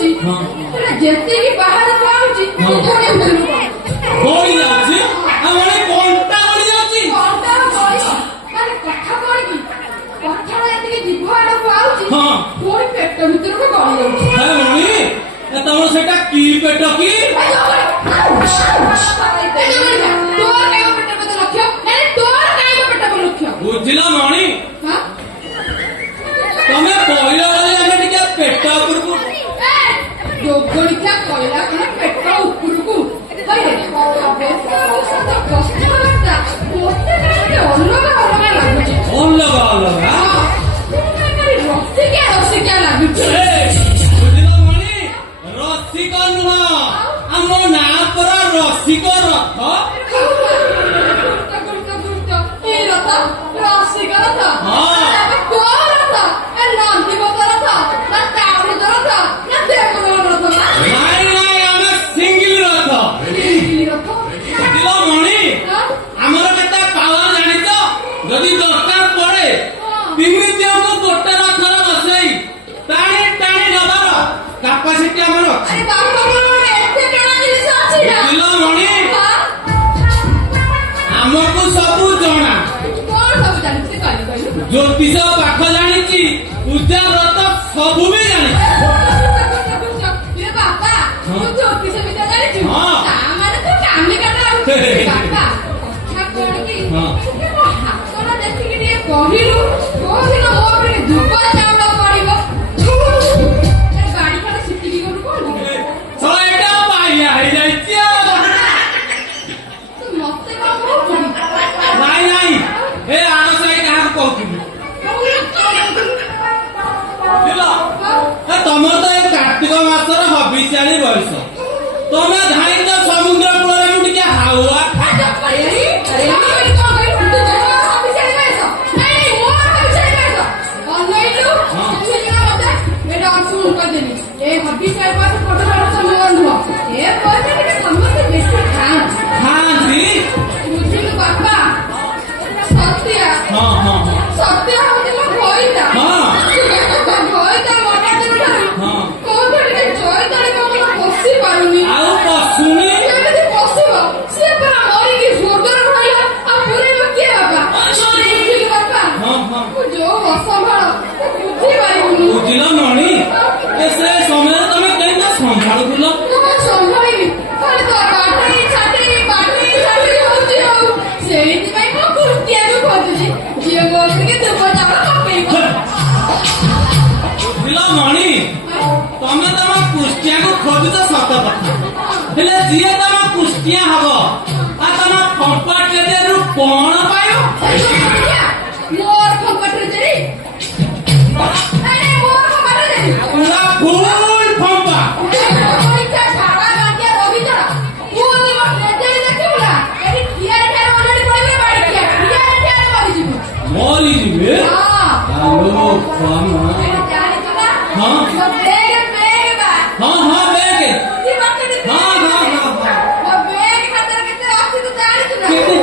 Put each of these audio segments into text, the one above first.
ହଉଛି ଯେତିକି ବାହାରକୁ ଆଉଛି ପୁଣି ଭିତରକୁ ଗଳି ଯାଉଛି ମାନେ କଣ୍ଟା ଗଳି ଯାଉଛି କଣ୍ଟା ଗଳି ମାନେ କଥା କହିକି କଥାଟା ଯେତିକି ଜିଭ ଆଡକୁ ଆଉଛି ପୁଣି ପେଟ ଭିତରକୁ ଗଳି ଯାଉଛି। ମଣି ତମର ସେଟା କି ପେଟ କି ବୁଝିଲ ମଣି ତମେ କହିଲା ବେଳେ ଆମେ ଟିକେ ପେଟ ଉପରକୁ ଯୋଗଣିକା କହିଲା କଣ ପେଟ ଉପରକୁ ଅଲଗା ଅଲଗା ଲାଗୁଛି ଅଲଗା ଅଲଗା ରସିକିଆ ରସିକିଆ ଲାଗୁଛି। ବୁଝିଲ ମଣି ରସିକ ନୁହଁ ଆମ ନାଁ ପରା ରସିକ ରଥ ଯଦି ଦରକାର ପଡେ ତିନି ଜଣଙ୍କୁ ଗୋଟେ ରଥରେ ବସେଇ ଟାଣି ଟାଣି ନବାର କାପାସିଟି ଆମର ଅଛି। ମଣି ଆମକୁ ସବୁ ଜଣା ଜ୍ୟୋତିଷ ପାଠ ଜାଣିଛି ପୂଜା ବ୍ରତ ସବୁ ବି ଜାଣିଛି। କହିଲୁ କୋଉଦିନ ମୋ ଉପରେ ଧୂପ ଚାଉଳ ପଡିବ ଗାଡି ଖାଲି ସିଟିକି ଗଲୁ କଣ ଏଇଟା ବାଇଆ ହେଇଯାଇଛି ମତେ କଣ କହୁଛୁ? ନାଇଁ ନାଇଁ ଏ ଆର ସାହି କାହାକୁ କହୁଥିଲି ତମର ତ ଏ କାର୍ତ୍ତିକ ମାସର 24 ବୟସ ତମେ ଧାଇଁଛ ସମୁଦ୍ର କୂଳରେ ମୁଁ ଟିକେ ହାୱା ଖାଆନ୍ତି ବୁଝିଲୁ ବାପା ସତ୍ୟ ସତ୍ୟ ହଉଛି ମୋ ଭଇତା ଭଇତା ମନା ଠାରୁ କୋଉଠି ଚୈତାଳି କମଳ ପଶି ପାରୁନି ଆଉ ପଶୁନି କେମିତି ପଶିବ ସିଏ ପରା ମରିକି ସ୍ୱର୍ଗରେ ରହିଲା ଆଉ ପୁରେଇବ କିଏ ବାପା ବୁଝିଲୁ ବାପା ଯୋଉ ଅସମ୍ଭାଳ ବୁଝି ପାରିବୁନି। ବୁଝିଲ ମଣି ସେ ସମୟରେ ତମେ କେମିତି ସମ୍ଭାଳୁଥିଲ? ସମ୍ଭାଳିବି ଖାଲି ତ ବାଟେଇ ଛାଟେଇ ହଉଛି ଆଉ ସେଇଥିପାଇଁ ମୁଁ କୁର୍ତ୍ତିଆକୁ ଖୋଜୁଛି ଯିଏ ବସିକି ଧୂପ ଚାଉଳ ପକେଇବ। ବୁଝିଲ ମଣି ତମେ ତମ କୁଷ୍ଟିଆକୁ ଖୋଜୁଛ ସତ କଥା ହେଲେ ଯିଏ ତମ କୁଷ୍ଟିଆ ହବ ଆଉ ତମ ଫମ୍ପା ଟେରିଆରୁ କଣ ପାଇବ? ମୋର ଫମ୍ପାଟରେ ଜେରି ପୁରା ଫୁଲ ଫମ୍ପା ମରିଯିବେ ଆଲୋ ହଁ ବେଗ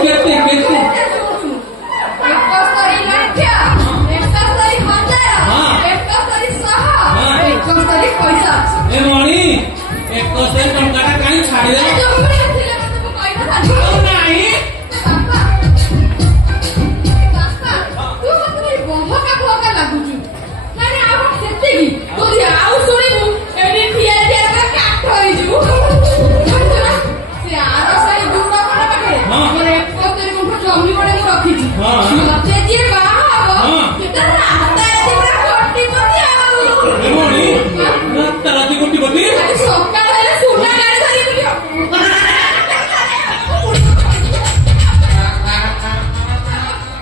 କେତେ ଏ ମଣି 71 ଟଙ୍କାଟା କାହିଁ ଛାଡ଼ିଦେଲ? ନାହିଁ ଆଉ ଶୁଣିବୁ ଏଠି ଠିଆ କାଠ ହେଇଯିବୁ। ସେ ଆର ସାହି ଦୁର୍ଗ ପାଖରେ ମୋର 71 ଗୁଣ୍ଠ ଜମି ଗୋଟେ ମୁଁ ରଖିଛି ମତେ ଯିଏ ବାହା ହବ ସେଟା ରାସ୍ତାରେ କୋଟିପତି ଆଉ ରାତି କୋଟିପତି ସକାଳ ହେଲେ ସୁନା ଗାଡି ଧରି ବୁଲିବ।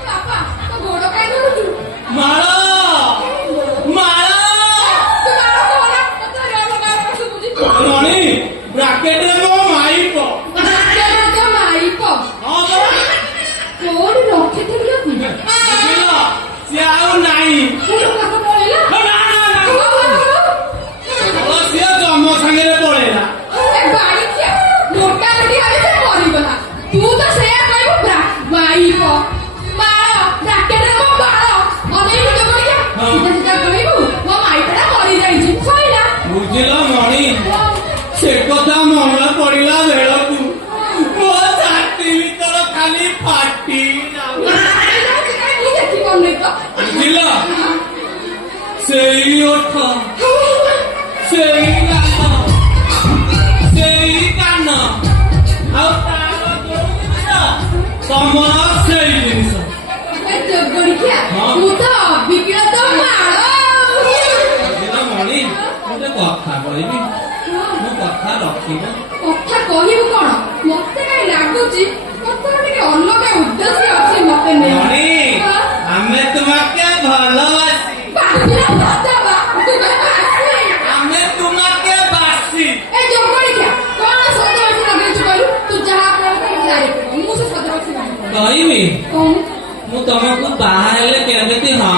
ବାପା ତୋ ଗୋଡ କାଇଁ ଧରୁଛୁ? ମାଳ ମଣି ବ୍ରାକେଟରେ ମୋ ମାଇପ କୋଉଠି ରଖିଥିଲି ସିଏ ଆଉ ନାହିଁ ସିଏ ଜମ ସାଙ୍ଗରେ ପଳେଇଲା। ମୋଟା ମରିଗଲା ତୁ ତ ସେଇଆ କହିବୁ ମାଇପ ମାଳ ବ୍ରାକେଟରେ ମୋ ବାଳ ଅନେକ କହିବୁ ମୋ ମାଇପଟା ମରିଯାଇଛି ସଇଲା। ବୁଝିଲ ମଣି ସେ କଥା ମନେ ପଡିଲା ବେଳକୁ ମୋ ଛାତି ଭିତର ଖାଲି ଫାଟି ବୁଝିଲ ସେଇ ଓଠ ସେଇ ଗାଲ ସେଇ କାନ ଆଉ ତାର ଯୋଉ ଜିନିଷ ତମର ସେଇ ଜିନିଷ ମଣି ଗୋଟେ କଥା କହିବି ମୁଁ କଥା ରଖିବ କଥା କହିବୁ କଣ ମତେ କାଇଁ ଲାଗୁଛି ତୋର ଟିକେ ଅଲଗା ଉଦ୍ଦେଶ୍ୟ ଅଛି ମତେ ମଣି ଆମେ ତୁମକେ ଭଲବାସି ଆମେ ତୁମକେ ବାସି ଏ ଜଙ୍ଗଳିକା କଣ ସଜବାଜି ଲଗେଇଛୁ କହିଲୁ ତୁ ଯାହା ମୁଁ ସେ ସଜବାଜି କହିବି କହୁନୁ ମୁଁ ତମକୁ ବାହା ହେଲେ କେମିତି ହଁ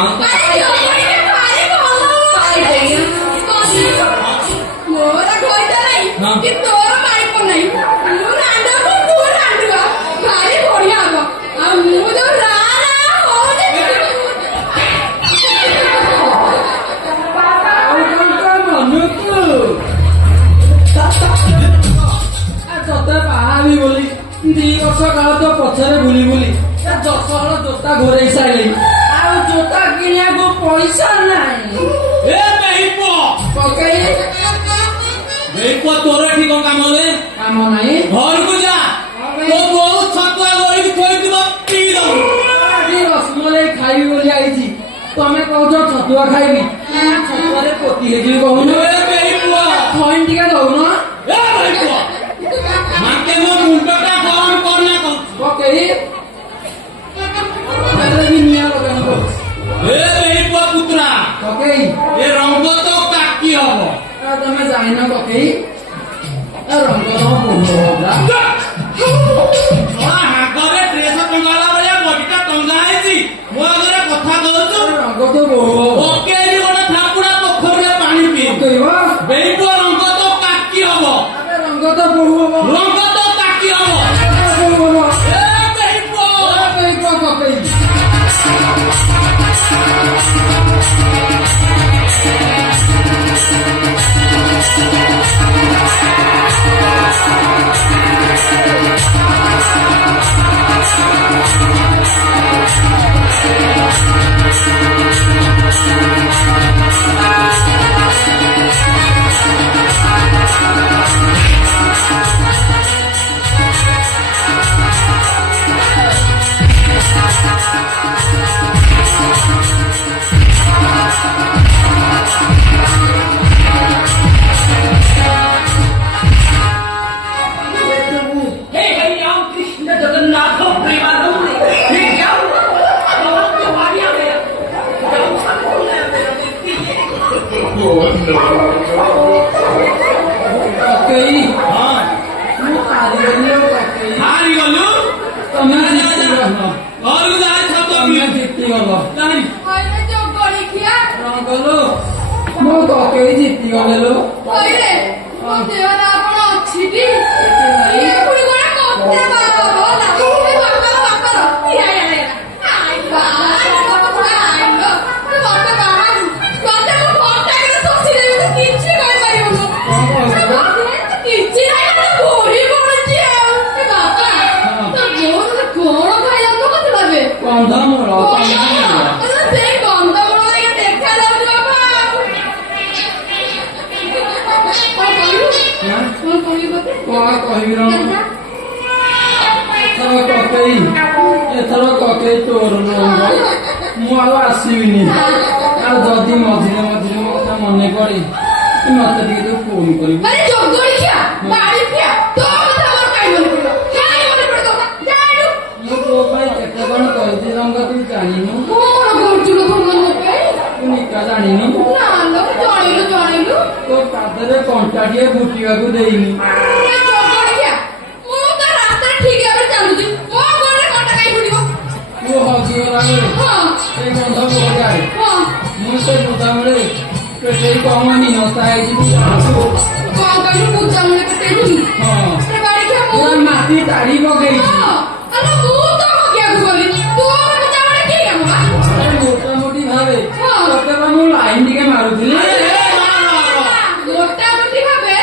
ମୋର ଘରଟା ନାହିଁ ହଁ। କି ତୋର ମାଇପ ନାହିଁ ମୁଁ ରାଣ୍ଡକୁ ତୁ ରାଣ୍ଡିବା ଭାରି ବଢିଆ ହବ ଆଉ ମୁଁ ଯୋଉ ତତେ ବାହାବି ବୋଲି 2 ବର୍ଷ କାଳ ତ ପଛରେ ବୁଲି ବୁଲି 10 ହଳ ଜୋତା ଘୋରେଇ ସାରିଲି ଆଉ ଜୋତା କିଣିବାକୁ ପଇସା ନାହିଁ ଏ ବେଇପ ପକେଇ ବେଇପ ତୋର ଏଠି କଣ କାମ ହୁଏ କାମ ନାହିଁ ଘରକୁ ଯା ତୋ ବୋଉ ଛତୁଆ ଗୋଳିକି ଥୋଇଥିବ ପିଇ ଦବୁ ଆଜି ରସମଲେଇ ଖାଇବି ବୋଲି ଆଇଛି ତମେ କହୁଛ ଛତୁଆ ଖାଇବି ଛତୁଆରେ ପୋତି ହେଇଯିବି କହୁନ ଏ ବେଇପ ଫଇନ ଟିକେ ଦଉନ ଏ ବେଇପ ମାକେ ମୋ ମୁଣ୍ଡଟା ଗରମ କରନା କହୁଛି ପକେଇ ବି ନିଆଁ ଲଗାନ କରୁଛି ଏ ବେଇପ ପୁତ୍ରା ପକେଇ ଏ ରଙ୍ଗ ତ କାକି ହବ ତମେ ଯାଇନ ପକେଇ ରଙ୍ଗ ତମ ପୂର୍ବ ହାଗରେ ଡ୍ରେସ ଟଙ୍ଗାଲା ଭଳିଆ ବଡିଟା ଟଙ୍ଗା ହେଇଛି ମୋ ଆଗରେ କଥା କହୁଛୁ ରଙ୍ଗ ତ ବହୁ ପକେଇବି ଗୋଟେ ଠାକୁରା ପୋଖରୀରେ ପାଣି ପିଇ ପକେଇବ ବେଇପ ରଙ୍ଗ ତ କାକି ହବ ରଙ୍ଗ ତ ବହୁ ହବ ରଙ୍ଗ ତ କାକି ହବ ବହୁ ହବ ଏ ବେଇପ ପକେଇ ପକେଇ ହଁ ମୁଁ ହାରିଗଲି ପକେଇ ହାରିଗଲୁ ତମେ ଯା, ଯା, ଯା। ଘରକୁ ଯା ଛତୁଆ ତମେ ପିଇ ଜିତିଗଲ ଜାଣି କହିଲେ ଜଙ୍ଗଳିକିଆ ରଙ୍ଗଲ ମୋ ପକେଇ ଜିତିଗଲେ ଲୋ କହିଲେ ମୋ ଦେହରେ ଆପଣ ଅଛି ଟି ଇଏ ପୁଣି ଗୋଟେ କଥା ବାହାରଲା ଏ ବାପାର ଆଇଲ ତୁ ମତେ ବାହାରୁ ତତେ ମୁଁ ଘଣ୍ଟାକରେ ଶୋଷିଦେବି ତୁ କିଛି କରିପାରିବୁନୁ କିଛି ନାହିଁ ମତେ ଗୋଳି ପଡୁଛି ଆଉ ଏ ବାପା ତୋ ବୋଉ ତତେ କଣ ଖାଇବାକୁ କହୁଥିଲା ବେ କନ୍ଧମୂଳ ସେଇ ଗନ୍ଧମୂଳ ଲାଗି ଦେଖାଯାଉଛି ବାପା କଣ କହିବୁ କଣ କହିବୁ ତତେ କଣ କହିବି ରଙ୍ଗ ଏଥର ପକେଇ ଏଥର ପକେଇ ତୋର ରଙ୍ଗ ମୁଁ ଆଉ ଆସିବିନି ଆଉ ଯଦି ମଝିରେ ମଝିରେ ମୋ କଥା ମନେ ପଡେ ମତେ ଟିକେ ତୁ ଫୋନ କରିବୁ ଆରେ ଜଙ୍ଗଳିଖିଆ ବାଡ଼ିଖିଆ ତୋ କଥା ମୋର କାଇଁ ମନେ ପଡିବ କାଇଁ ମନେ ପଡିବ ଜାଣିଲୁ ମୁଁ ତୋ ପାଇଁ କେତେ କଣ କରିଛି ରଙ୍ଗ ତୁ ଜାଣିନୁ କଣ କରୁଛୁ ଲୋ ତୁ ମୋ ପାଇଁ ତୁ ନିକା ଜାଣିନୁ ନା ଲୋ ଜଣେଇଲୁ ତୋ ପାଦରେ କଣ୍ଟାଟିଏ ବୁଟିବାକୁ ଦେଇନି ଏ ଜଙ୍ଗଳିଖିଆ ମୁଁ ତ ରାସ୍ତାରେ ଠିକ ଭାବରେ ଚାଲୁଛି ମୋ ଗୋଡରେ କଣ୍ଟା କାଇଁ ଫୁଟିବ ତୁ ହଜିଗଲା ବେଳେ ହଁ ସେଇ ଗନ୍ଧ ପକାଏ ହଁ ମୁଁ ସେ ବୁଦାମୂଳେ ପେଟେଇ କମ ହିନସ୍ତା ହେଇଛି ତୁ ଜାଣିଛୁ କଣ କହିଲୁ ମୁଁ ଚାଲୁନି ପେଟେଇଲୁ ହଁ ଏ ବାଡ଼ିଖିଆ ମୁଁ ପୁରା ମାଟି ତାଡି ପକେଇଛି ଆଲୋ ମୁଁ ତ ହକିବାକୁ ଗଲି ତୋର ଚାଉଳ ଠିକ ଆମ ମୋଟାମୋଟି ଭାବେ ହଁ। ତତେ ବା ମୁଁ ଲାଇନ ଟିକେ ମାରୁଥିଲି ମୋଟାମୋଟି ଭାବେ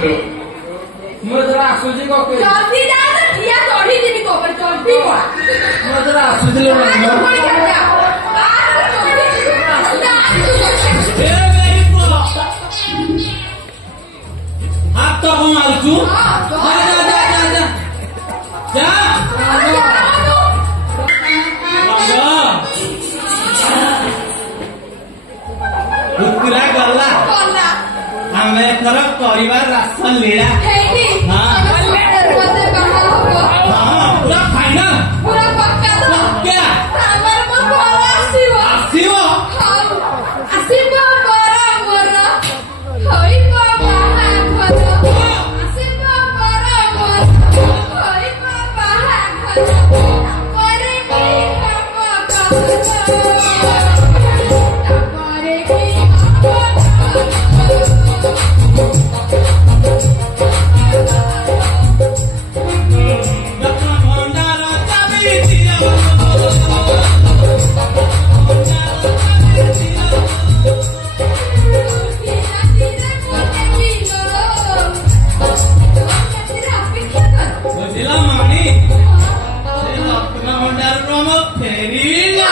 ମୁଁ ଏଥର ଆସୁଛି କକେ ଜଲ୍ଦି ଯା ତ ଠିଆ ଚଢିଯିବି ତୋ ଉପରେ ଜଲ୍ଦି ପଳା ମୁଁ ଏଥର ଆସୁଥିଲି ରଙ୍ଗ ହାତ କଣ ମାରୁଛୁ ଯା ଯା ଯା ଯା ଯା କୁକୁରା ଗଲା ଆମେ ଏଥର କରିବା ରାସ ଲୀଳା ହଁ ପୁରା ଫାଇନାଲ ପକ୍କା ଆସିବ ବୁଝିଲ ମଣି ସେ ରତ୍ନ ଭଣ୍ଡାରରୁ ଆମ ଫେରିଲା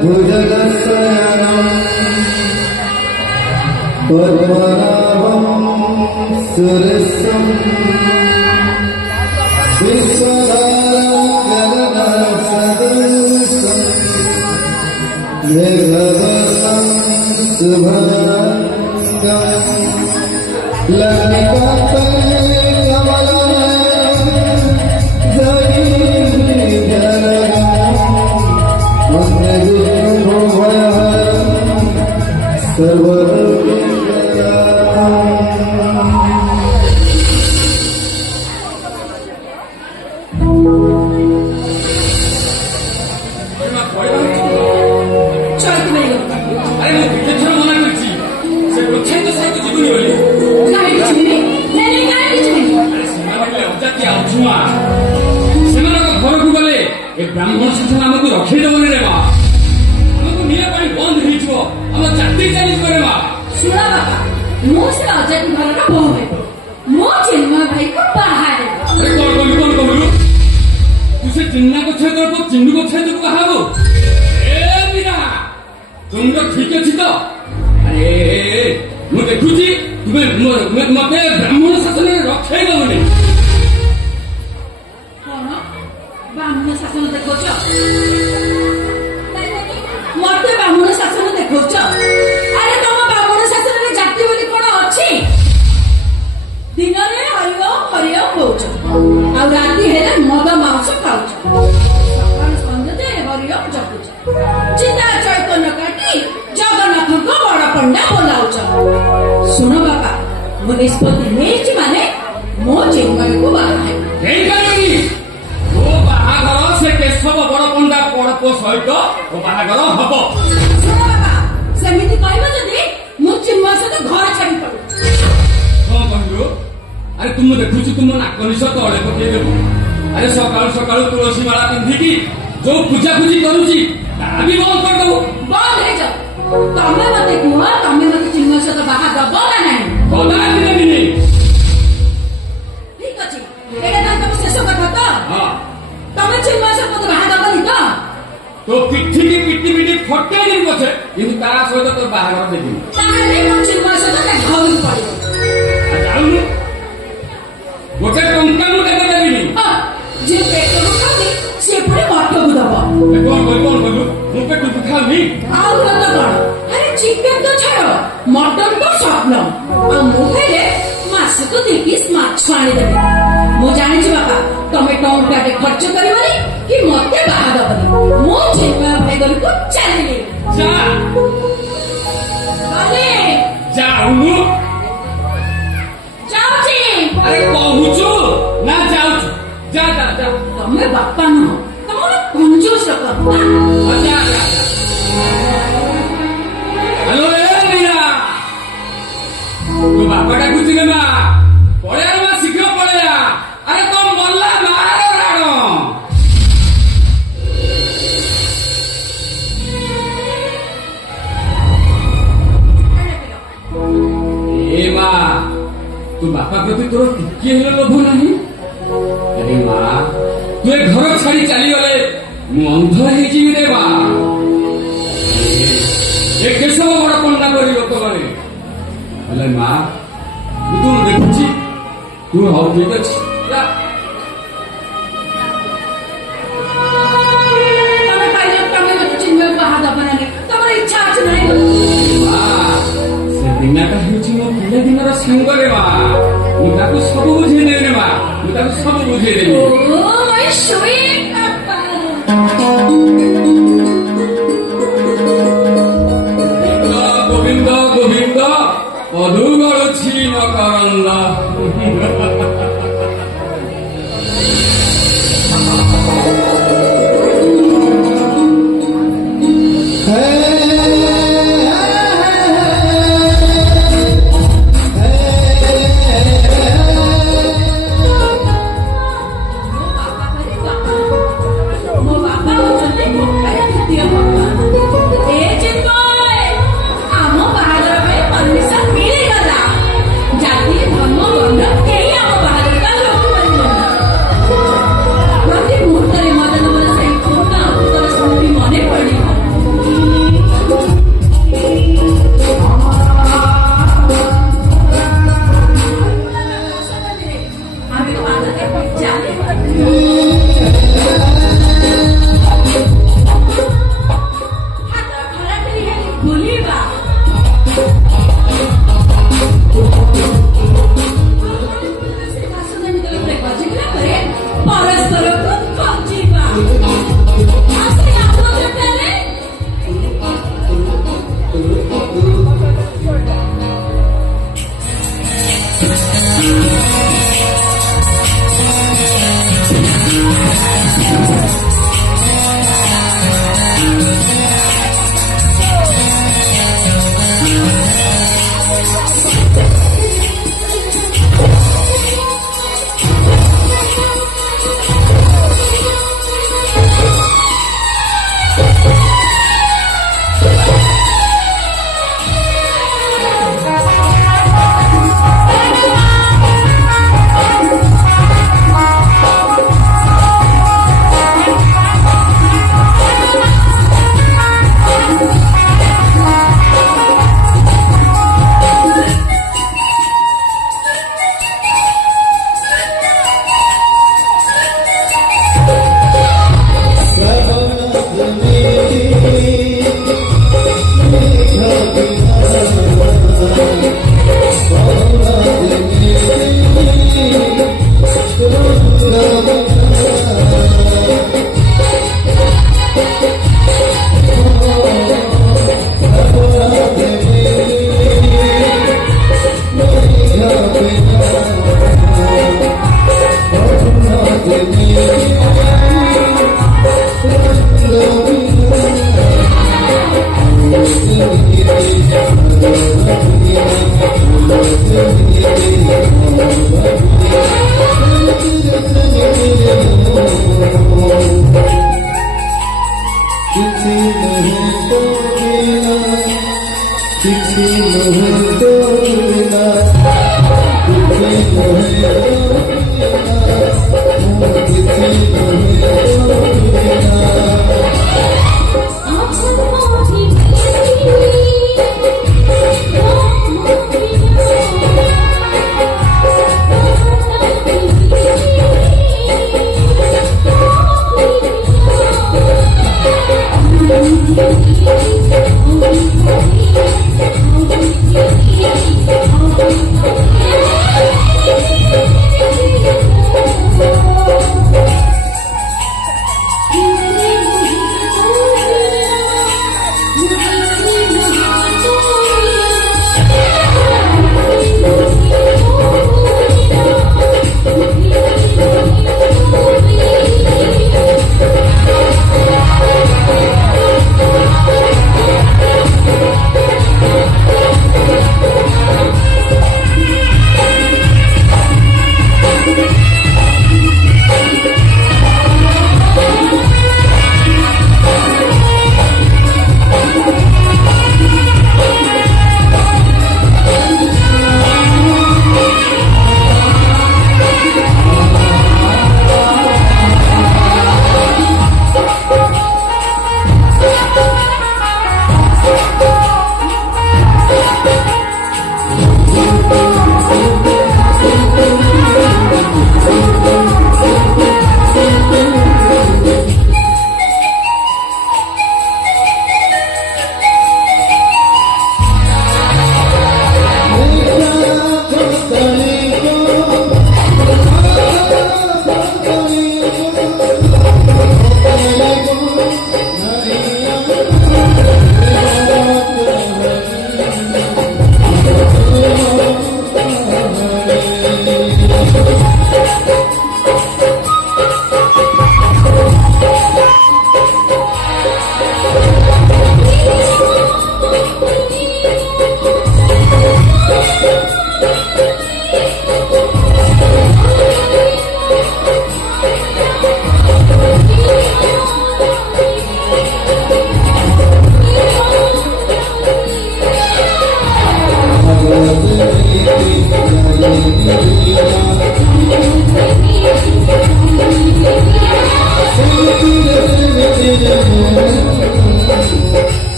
भुजगशयनं पद्मनाभं सुरेशं विश्वधारं गगनसदृशं मेघवर्णं शुभाङ्गं लक्ष्मीकान्तं कमलनयनं जयीधरं वन्दे विष्णुभयहरं सर्वलोकैकनाथम् ଆରେ ମୁଁ କେତେଥର ମନା କରିଛି ସେ ପ୍ରୋତ୍ସାହିତ ସହିତ ଯିବୁନି ବୋଲି ଅଜାତି ଅଛୁଆ ସେମାନଙ୍କ ଘରକୁ ଗଲେ ଏ ବ୍ରାହ୍ମଣ ଶାସନ ଆମକୁ ରଖେଇଦେବନି ରେ ମା ଆମକୁ ନିଆ ପାଣି ବନ୍ଦ ହେଇଯିବ ଆମ ଜାତି ଚାଲିଯିବ ରେ ମା ଶୁଣ ବାପା ମୁଁ ସେ ଅଜାତି ଘରର ବୋହୂ ହେବି ମୋ ଚିନ୍ମୟ ଭାଇକୁ ବାହା ହେବି ଆରେ କଣ କହିଲୁ ତୁ ସେ ଚିହ୍ନାକୁ ଛେଦ ତୁ ଚିହ୍ନୁକୁ ଛେଦକୁ ବାହାବୁ ଏ ମୀରା ତୁମର ଠିକ ଅଛି ତ ଆରେ ମୁଁ ଦେଖୁଛି ତୁମେ ମତେ ବ୍ରାହ୍ମଣ ଶାସନରେ ରଖେଇ ଦେବନି କଣ ବ୍ରାହ୍ମଣ ଶାସନ ଦେଖାଉଛ ମତେ ବ୍ରାହ୍ମଣ ଶାସନ ଦେଖାଉଛ ଆରେ ତମ ବ୍ରାହ୍ମଣ ଶାସନରେ ଜାତି ବୋଲି କଣ ଅଛି ଦିନରେ ହରିଓ କହୁଛ ଆଉ ରାତି ହେଲେ ମଦ ମାଂସ ଖାଉଛ ସକାଳ ସନ୍ଧ୍ୟା ଯାଏ ହରିଓ ଜପୁଛ ଚିତା ଚୈତନ୍ୟ କାଟି ଜଗନ୍ନାଥଙ୍କ ବଡ ପଣ୍ଡା ବୋଲାଉଛ ଶୁଣ ବାପା ମୁଁ ନିଷ୍ପତ୍ତି ନେଇଛି ମାନେ ମୋ ଚିନ୍ମୟକୁ ବାହା ହେବି ହେଇପାରିବନି ମୋ ବାହାଘର ସେ କେଶବ ବଡ ପଣ୍ଡା ପଡପ ସହିତ ମୋ ବାହାଘର ହବ ଶୁଣ ବାପା ସେମିତି କହିବ ଯଦି ମୁଁ ଚିନ୍ମୟ ସହିତ ଘର ଛାଡି ପଡୁ କଣ କହିଲୁ ଆରେ ତୁ ମୁଁ ଦେଖୁଛୁ ତୁମ ନାକ ନିଶ ତଳେ ପକେଇଦେବୁ ଆରେ ସକାଳୁ ସକାଳୁ ତୁଳସୀ ମାଳା ପିନ୍ଧିକି ଯୋଉ ପୂଜାପୂଜି କରୁଛି ତାହା ବି ବନ୍ଦ କରିଦବୁ ବନ୍ଦ ହେଇଯାଉ ତମେ ମତେ କୁହ ତମେ ମତେ ଚିନ୍ମୟ ସହିତ ବାହା ଦବ ନା ନାହିଁ କଦାପି ଦେବିନି ଠିକ ଅଛି ଏଇଟା ତାହେଲେ ତମ ଶେଷ କଥା ତ ହଁ ତମେ ଚିନ୍ମୟ ସହିତ ମତେ ବାହା ଦବନି ତ ତୋ ପିଠିକି ପିଟି ପିଟି ଫଟେଇ ଦେବି ପଛେ କିନ୍ତୁ ତା ସହିତ ତୋ ବାହାଘର ଦେବିନି ତାହେଲେ ମୋ ଚିନ୍ମୟ ସହିତ ତା ଘରକୁ ପଡିବ ଆଉ ଜାଣୁନୁ ଗୋଟେ ଟଙ୍କା ମୁଁ କେବେ ଦେବିନି ଯିଏ ପେଟକୁ ଖାଉଛି ସିଏ ପୁଣି ମଠକୁ ଦବ କଣ କହିଲୁ ମୁଁ ପେଟକୁ ଖାଉନି ଆଉ ତ କଣ ଆରେ ଚିକେନ ତ ଛାଡ ମଟନ ତ ସ୍ୱପ୍ନ ଆଉ ମୁଁ ଖାଇଲେ ମାସକୁ 2 ପିସ୍ ମାଛ ଆଣିଦେବି ମୁଁ ଜାଣିଛି ବାପା ତମେ ଟଙ୍କାଟେ ଖର୍ଚ୍ଚ କରିବନି କି ମତେ ବାହା ଦବନି ମୁଁ ଚିନ୍ମୟ ଭାଇ ଘରକୁ ଚାଲିଲି ଯା ଗଲେ ଯାଉନୁ ଯାଉଛି ଆରେ କହୁଛୁ ନା ଯାଉଛୁ ଯା ଯା ଯା ତମେ ବାପା ନୁହଁ ତମର କଞ୍ଜୁସ କଥା ଯା ଯା ହ୍ୟାଲୋ ଏ ମୀରା ତୁ ଡାକୁଛି ରେ ମା ପଳେଆ ମା ଶୀଘ୍ର ପଳେଆ ଆରେ ତ ମଲା ମାର ରାଣ ଏ ମା ତୁ ବାପା ପ୍ରତି ତୋର ଟିକିଏ ହେଲେ ଲୋଭ ନାହିଁ ଆରେ ମା ତୁ ଏ ଘର ଛାଡି ଚାଲିଗଲେ ମୁଁ ଅନ୍ଧ ହେଇଯିବି ରେ ମା ଏ କେଶବ ବଡ ପଣ୍ଡା କରି ଲୋକମାନେ ହେଲେ ମା ମୁଁ ତୁ ଦେଖୁଛି ତୁ ହଉ ଠିକ ଅଛି ଯା। ତମେ କହିଲେ ତମେ ମତେ ଚିହ୍ନିବାକୁ ବାହା ଦବ ନା ନାହିଁ ତମର ଇଚ୍ଛା ଅଛି ନାହିଁ ମା ସେ ଦିନଟା ହେଉଛି ମୋ ପିଲାଦିନର ସାଙ୍ଗରେ ମା ମୁଁ ତାକୁ ସବୁ ବୁଝେଇ ଦେବି ରେ ମା ମୁଁ ତାକୁ ସବୁ ବୁଝେଇ ଦେବି ଓ ମାଇ ସୁଇଟ୍ ବାପା ଗୋବିନ୍ଦ ଗୋବିନ୍ଦ ପଦୁ ଗଳୁଛି ମକରନ୍ଦ ମୋ ବାପା ହଉଛନ୍ତି ଗୋଟାଏ ଦ୍ୱିତୀୟ ଭଗବାନ ଏ ଚିନ୍ମୟ ଆମ ବାହାଘର ପାଇଁ ପରମିଶନ ମିଳିଗଲା ଜାତି ଧର୍ମ ବର୍ଣ୍ଣ କେହି ଆମ ବାହାଘରଟା ରୋକିପାରିବେନି ପ୍ରତି ମୁହୂର୍ତ୍ତରେ ମଦନ ମୋର ସେଇ ପୁରୁଣା ଅତୀତର ସ୍ମୃତି ମନେ ପଡ଼ିବ আমি তো বাজারে জানি হাত ধরাধরি হেলে ভুলিবা শাশুড়ি ভিতরে গজিলা করে পরস্পরକୁ ଖୋଜିବା ଆସି ଆପଣଙ୍କ ଠାରେ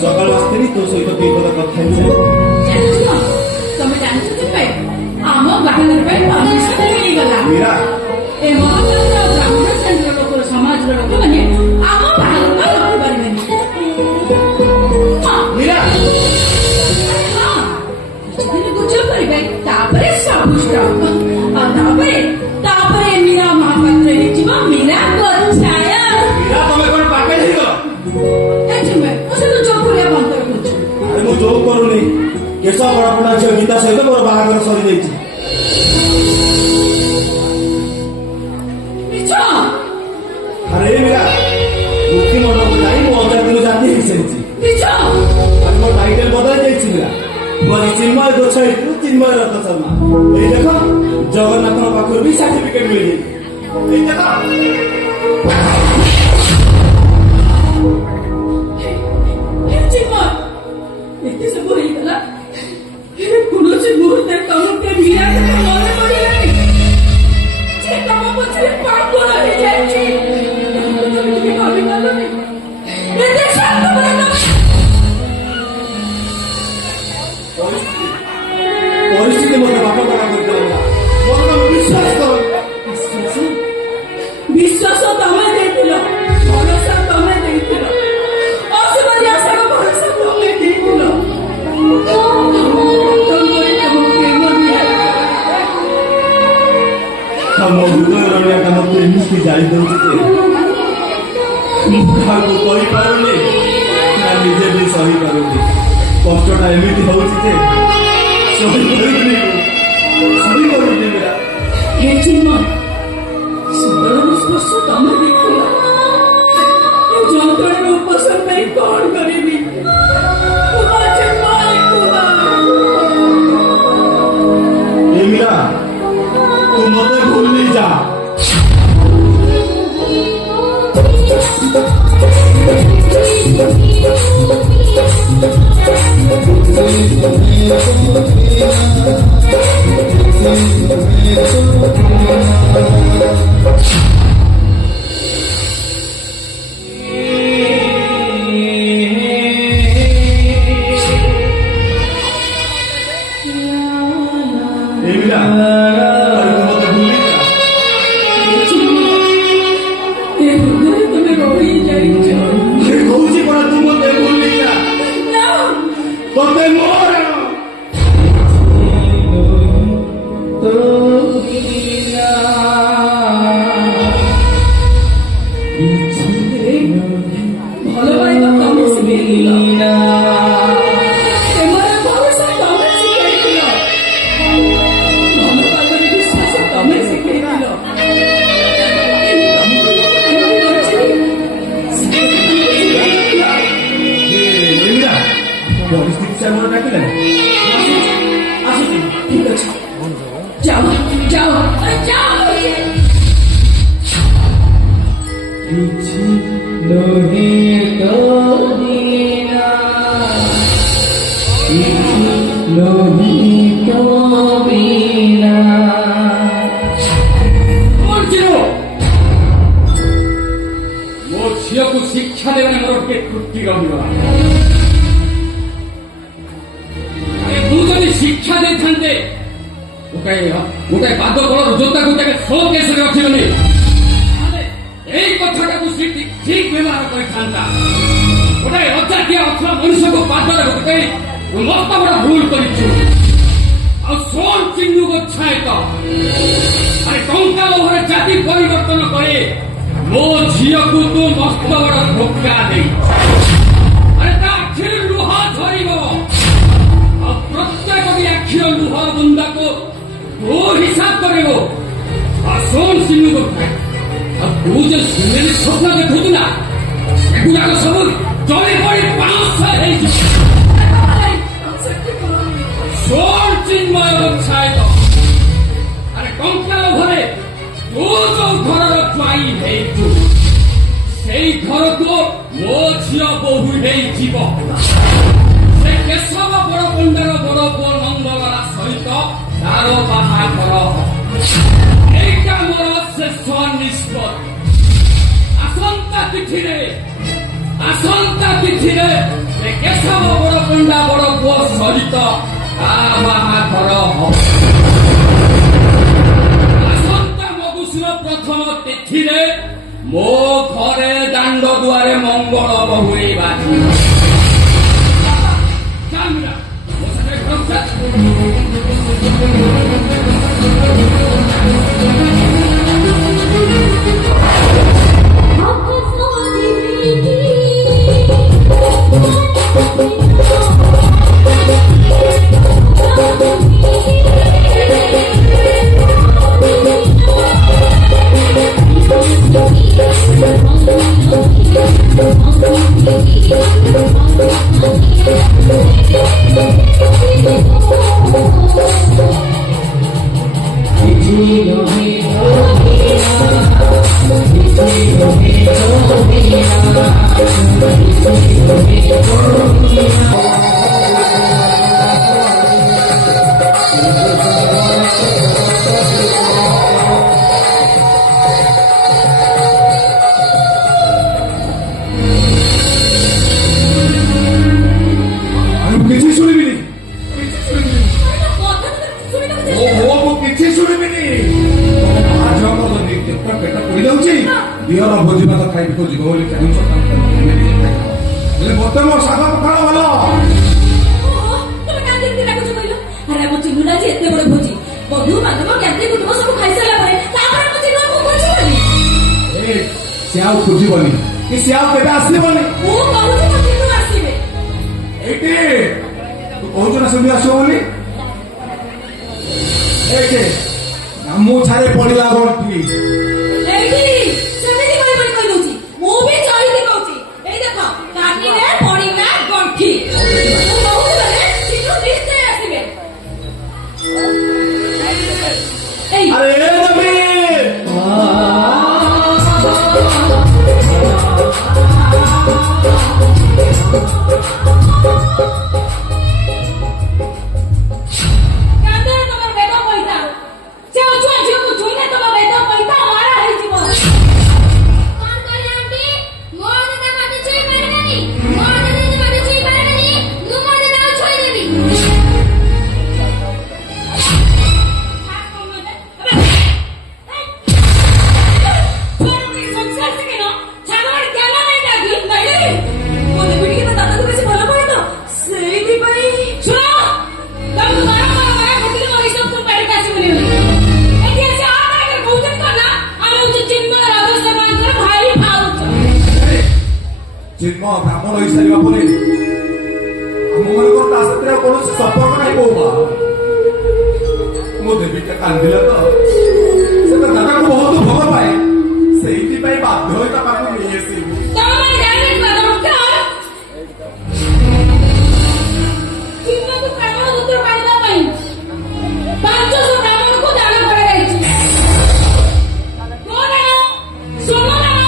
ସକାଳ ଆସିଥିଲି ତୋ ସହିତ ଦୁଇ କଥା କଥା ହେଇଛି। ତମେ ଜାଣିଛ କେବେ ଆମ ବାହାଘର ପାଇଁ ପରମିଶନ ମିଳିଗଲା। ମୀରା ଏ ମହାଜନ ବ୍ରାହ୍ମଣ ଶ୍ରେଣୀର ଲୋକ ସମାଜର ଲୋକମାନେ ଆମ ବାହାଘର ପାଇଁ ରହିପାରିବେନି। ମୀରା কিছুদিন গুজব করবে তারপরে সব স্টপ আর তারপরে মীরা মহাপাত্র ହେଇଯିବ মীরা গোচ্ছায়া। ମୀରା ତମେ କଣ ପାଗଳ ହେଇଗଲ? ମୁଁ ଯୋଉ କରୁନି କେଶ ବଡପଣା ଝିଅ ଗୀତା ସହିତ ମୋର ବାହାଘର ସରିଯାଇଛି। ଆରେ ମୀରା ମୁକ୍ତି ମଣ୍ଡପକୁ ଯାଇ ମୁଁ 11 ଦିନ ଜାତି ହେଇସାରିଛି। ମୋ ଟାଇଟେଲ ବଦଳାଇ ଯାଇଛି ମୀରା। ମୁଁ ଆଜି ଚିନ୍ମୟ ଗୋଚ୍ଛାଇରୁ ଚିନ୍ମୟ ରଥ ଶର୍ମା। ଏଇ ଦେଖ ଜଗନ୍ନାଥଙ୍କ ପାଖରୁ ବି ସାର୍ଟିଫିକେଟ ମିଳିଯାଇଛି। ଏଇ ଦେଖ ଏତେ ସବୁ ହେଇଗଲା କୌଣସି ମୁହୂର୍ତ୍ତେ ତମକୁ ମୀରା କଥା ମନେ ପଡ଼ିଲାନି ଯେ ତମ ପଛରେ ପାଗଳ ହେଇଯାଇଛି। ଟିକେ ଭାବିପାରିଲନି ଏତେ ପରିସ୍ଥିତି ମୋତେ ବାପ କରା କରିଦେଲା। ମୋର ତମେ ବିଶ୍ୱାସ କର। ବିଶ୍ୱାସ ତମେ ଦେଇଥିଲ, ଭରସା ତମେ ଦେଇଥିଲ, ଅସୁବିଧା ଆଶାର ଭରସା ତମେ ଦେଇଥିଲ। ଆମ ହୃଦୟର ନିଆଟା ମୋତେ ଏମିତି ଜାଳି ଦଉଛି ଯେ ମୁଁ କାହାକୁ କହିପାରୁନି ନା ନିଜେ ବି ସହିପାରୁନି। କଷ୍ଟଟା ଏମିତି ହଉଛି ଯେ ସହିପାରୁନି ମୀରା। ହେ ଚିନ୍ମୟ, ସୁନ୍ଦର ସ୍ପର୍ଶ ତମେ ଦେଇଥିଲ। ଏ ଯନ୍ତ୍ରଣାର ଉପଶମ ପାଇଁ କଣ କରିବି? ଏ ମୀରା तू मते भूली जा ए मीरा अरे तू मते भूली जा ଏ ହୃଦୟରେ ତମେ ରହିଯାଇଛ अरे कहूची पड़ा तू मते भूली जा ନା तोते मोर ଭଲ ପାଇବା ତମେ ଶିଖେଇଥିଲ ପ୍ରେମର ଭରସା ତମେ ଶିଖେଇଥିଲ ଭଲ ପାଇବାର ବିଶ୍ୱାସ ତମେ ଶିଖେଇଥିଲ ଏମିରା ପରିସ୍ଥିତି ସେ ଆମର ଡାକିଲାନି ଆସୁଛି ଠିକ ଅଛି ଯାଅ ଯାଅ ଯାଅ କିଛି ଲୋହେ ତ ବିନା କିଛି ଲୋହେ ତ ବିନା ମୋ ଝିଅକୁ ଶିକ୍ଷା ଦେବାରେ ମୋର ଗୋଟେ ତ୍ରୁଟି ରହିଗଲା ମୁଁ ଯଦି ଶିକ୍ଷା ଦେଇଥାନ୍ତେ ଗୋଟାଏ ପାଦ ତଳର ଜୋତାକୁ ତାকে ସୋ କେସରେ ରଖିବନି এই কথাটাକୁ ସେ ଠିକ ବ୍ୟବହାର କରିଥାନ୍ତା ଗୋଟାଏ ଅଜାତିଆ ଅଥଳ ମଣିଷକୁ ପାଦରେ ଗୋଟାଏ ମସ୍ତ ବଡ ଭୁଲ କରିଛୁ ଆଉ ସୋନ ଚିହ୍ନୁ ଗୋଚ୍ଛାୟତ ଆରେ ଟଙ୍କା ଲୋଭରେ ଜାତି ପରିବର୍ତ୍ତନ କରି ମୋ ଝିଅକୁ ତୁ ମସ୍ତ ବଡ ଧୋକା ଦେଇ ଆରେ ତା ଆଖିରେ ଲୁହ ଝରିବ ଆଉ ପ୍ରତ୍ୟେକ ଆଖିର ଲୁହ ବୁନ୍ଦାକୁ ତୁ ହିସାବ କରିବ ଆଉ ସୋନ ଚିହ୍ନୁ ଗୋଚ୍ଛାୟତ ଆଉ ତୁ ଯେ ସୁନେଲି ସ୍ୱପ୍ନ ଦେଖୁଛୁ ନା ସେଗୁଡାକ ସବୁ ଜଳି ପଡି ପାଉଁଶ ହେଇଯିବ ସୋନ ଚିନ୍ମୟ ଗୋଚ୍ଛାୟତ ଆରେ ଟଙ୍କା ଲୋଭରେ ତୁ ଯୋଉ ଘରର ଜ୍ୱାଇଁ ହେଇଛୁ ସେଇ ଘରକୁ ମୋ ଝିଅ ବୋହୂ ହେଇଯିବ ସେ କେଶବ ବଡ ପଣ୍ଡାର ବଡ ପୁଅ ନନ୍ଦଗରା ସହିତ ତାର ବାହାଘର এইটা ମୋର ଶେଷ ନିଷ୍ପତ୍ତି ଆସନ୍ତା ତିଥିରେ ସେ କେଶବ ବଡ ପଣ୍ଡା ବଡ ପୁଅ ସହିତ ତା ବାହାଘର ହବ ଆସନ୍ତା ମଗୁସୁର ପ୍ରଥମ ତିଥିରେ ମୋ ଘରେ ଦାଣ୍ଡ ଦୁଆରେ ମଙ୍ଗଳ ବହୁଳି ବାଜିବ ଚାଲ ମୋ ସାଙ୍ଗରେ ଘରକୁ ଚାଲ କିଛି ଶୁଣିବିନି ଓହୋ ମୁଁ କିଛି ଶୁଣିବିନି ପେଟ ପୋଡ଼ି ଯାଉଛି ଦିହର ଭୋଜି ଭାତ ଖାଇବାକୁ ଯିବ ବୋଲି ଚାହୁଁଛ ହେଲେ ମତେ ମୋ ଶାଗ ପଖାଳ ଭଲ ତମେ କାହିଁକି ଡାକୁଛ କହିଲ ଆରେ ଆମ ଚିହ୍ନୁଟା ଆଜି ଏତେ ବଡ ଭୋଜି ବନ୍ଧୁ ବାନ୍ଧବ ଜ୍ଞାତି କୁଟୁମ୍ବ ସବୁ ଖାଇସାରିଲା ପରେ ତାପରେ ଆମ ଚିହ୍ନୁକୁ ଖୋଜିବନି ସେ ଆଉ ଖୋଜିବନି କି ସେ ଆଉ କେବେ ଆସିବନି ମୁଁ କହୁଛି ମୋ ଚିହ୍ନୁ ଆସିବେ ଏଇଠି ତୁ କହୁଛୁ ନା ସେମିତି ଆସିବ ବୋଲି ଏଇଠି ମୁଁ ଛାରେ ପଡିଲା ଗଣ୍ଠି ଏଇଠି ସେମିତି କହିବନି କହିଦଉଛି ମୁଁ ବି ଚଳିକି କହୁଛି ଏଇ ଦେଖ କାଟିଲେ ପଡିଲା ଗଣ୍ଠି ମୁଁ କହୁଛି ମାନେ ଚିହ୍ନୁ ନିଶ୍ଚୟ ଆସିବେ এই আরে নবী কান্দে তোমার বেদ পইতা যে অজুଆ ঝিଅକୁ ଛୁଇଁଲେ ତମ ବେଦ ପଇତା ମାରା ହେଇଯିବ କଣ କହିଲେ ଆଣ୍ଟି ମୋ ଦାଦା ମତେ ଛୁଇଁ ପାରିବେନି ମୋ ଦାଦା ଯଦି ମତେ ଛୁଇଁ ପାରିବେନି ମୁଁ ମୋ ଦାଦାକୁ ଛୁଇଁଦେବି ସଂସାର ଶିଖିନ ଛାଗର ଜ୍ଞାନ ନାହିଁ ଲାଗି ନାଇଁ ମୋ ଦେବୀ ଟିକେ ତା ଦାଦାକୁ ବେଶୀ ଭଲ ପାଏ ତ ସେଇଥିପାଇଁ ଶୁଣ ତମକୁ ବାରମ୍ବାର କହିଲି ମୋ ହିସାବ ତ ପାଇକି ଆସିବନି ଏଠି ଆସି ଆରେ କହୁଛନ୍ତି କଣ ନା ଆମେ ହଉଛି ଚିନ୍ମୟ ରାଜସ୍ଥାନଙ୍କର ଭାଇ ଭାଉଜ ଚିନ୍ମୟ ବ୍ରାହ୍ମଣ ହେଇସାରିବା ପରେ ଆମମାନଙ୍କର ତା ସାଥିରେ ଆଉ କୌଣସି ସମ୍ପର୍କ ନାହିଁ ବୋଉ ମୋ ଦେବୀଟା କାନ୍ଦିଲା ତ ସେ ତା ଦାଦାକୁ ବହୁତ ଭଲ ପାଏ ସେଇଥିପାଇଁ ବାଧ୍ୟ ହୋଇ ତା ପାଖକୁ ନେଇ ଆସିବି ତମେ ଜାଣିବା ଦରକାର ଚିନ୍ମୟକୁ ବ୍ରାହ୍ମଣ ପୁତ୍ର ପାଇବା ପାଇଁ 500 ବ୍ରାହ୍ମଣକୁ ଦାନ କରାଯାଇଛି ଗୋଦାନ ସ୍ୱର୍ଣ୍ଣଦାନ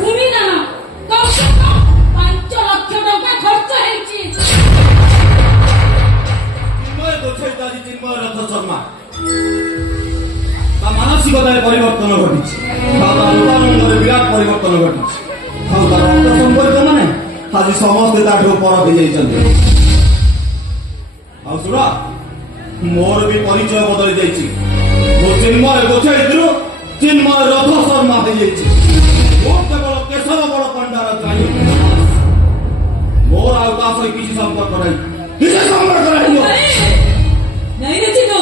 ଭୂମିଦାନ କମସେ କମ 5 ଲକ୍ଷ ଟଙ୍କା ଖର୍ଚ୍ଚ ହେଇଛି ଚିନ୍ମୟ ଗୋଛେଇ ଆଜି ଚିନ୍ମୟ ରଥ ଶର୍ମା ତା ମାନସିକତାରେ ପରିବର୍ତ୍ତନ ଘଟିଛି ଆଉ ତା ରୂପାନନ୍ଦରେ ବିରାଟ ପରିବର୍ତ୍ତନ ଘଟିଛି ଆଉ ତା ରକ୍ତ ସମ୍ପର୍କ ମାନେ ଆଜି ସମସ୍ତେ ତାଠୁ ପର ହେଇଯାଇଛନ୍ତି ଆଉ ଶୁଣ ମୋର ବି ପରିଚୟ ବଦଳି ଯାଇଛି ମୁଁ ଚିନ୍ମୟ ଗୋଛେଇଥିରୁ ଚିନ୍ମୟ ରଥ ଶର୍ମା ହେଇଯାଇଛି ମୁଁ କେବଳ କେଶର ବଳ ପଣ୍ଡାର ଚାହିଁ ମୋର ଆଉ ତା ସହିତ କିଛି ସମ୍ପର୍କ ନାହିଁ କିଛି ସମ୍ପର୍କ ନାହିଁ ମୋର। नहीं रे चिनो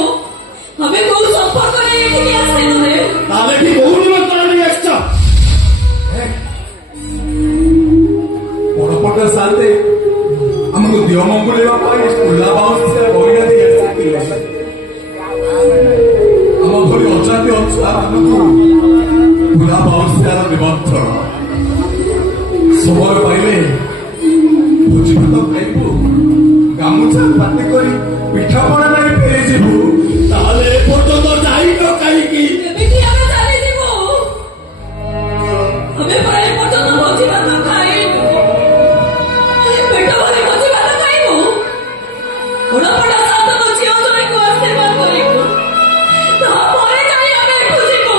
हमें कोई संपर्क नहीं है कि आसे तोरे তাহলে কি বহু নিমন্ত্রণ নিয়ে আসছ পরপটের সাথে আমাকে দিও মঙ্গলের পাই স্কুলা বাউন্সে বইনা দিয়ে আসছিল আমার ঘরে অজাতি অচ্ছা আমাকে স্কুলা বাউন্সে আর নিমন্ত্রণ সময় পাইলে ভোজি ভাত খাইবু গামুছা পাতি করি পিঠা পড়া নাই ফেরে যাবু তাহলে এ পর্যন্ত যাইতো কাইকি बेटी हमें चले जीवो हमें पढ़ाई पढ़तो तो भोजी भात खाई पेट भरे भोजी भात खाइबो बड़ा बड़ा साथ भोजी हो जने को आशीर्वाद करिबो तो परे जाई हमें खुजिबो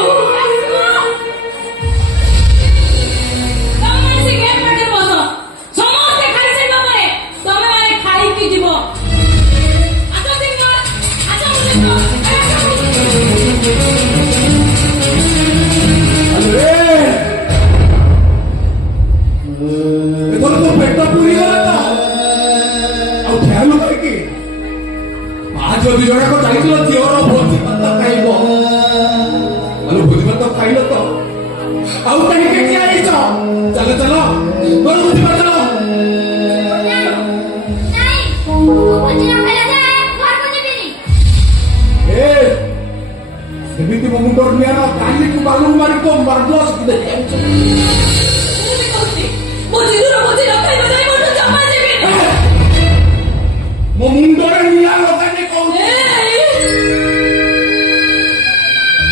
तमे से गेट पटे बसो समस्त खाई से परे तमे माने खाई की जीवो आजा सिंह आजा मुझे আরে এখন তো পেটটা পুরি গেল না ଆଉ খেয়াল কি মা যদি জଣକ ଯାଇଥିଲ ଝିଅର ଭୋଜି ଭାତ ଖାଇବ ଆଲୋ ଭୋଜି ଭାତ ଖାଇଲ ତ ଆଉ କାହିଁକି ଠିଆ ହେଇଛ ଚାଲ ଚାଲ ଘର ଭୋଜି ଭାତ ଚାଲ ନାଇଁ ମୁଁ ଭୋଜି ନ ଖାଇଲେ ଯାଏ ଘରକୁ ଯିବିନି ଏ ସେମିତି ମୋ ମୁଣ୍ଡ ନିଆର କାଲିକୁ ବାଲୁ ମାରି ତ ମାର୍ଦୋଷ ଦେଖେ भोजी दूर भोजी रखाई बजाई मोटो जमा जीवी ମୋ ମୁଣ୍ଡରେ ନିଆଁ ଲଗାନି କହୁଛି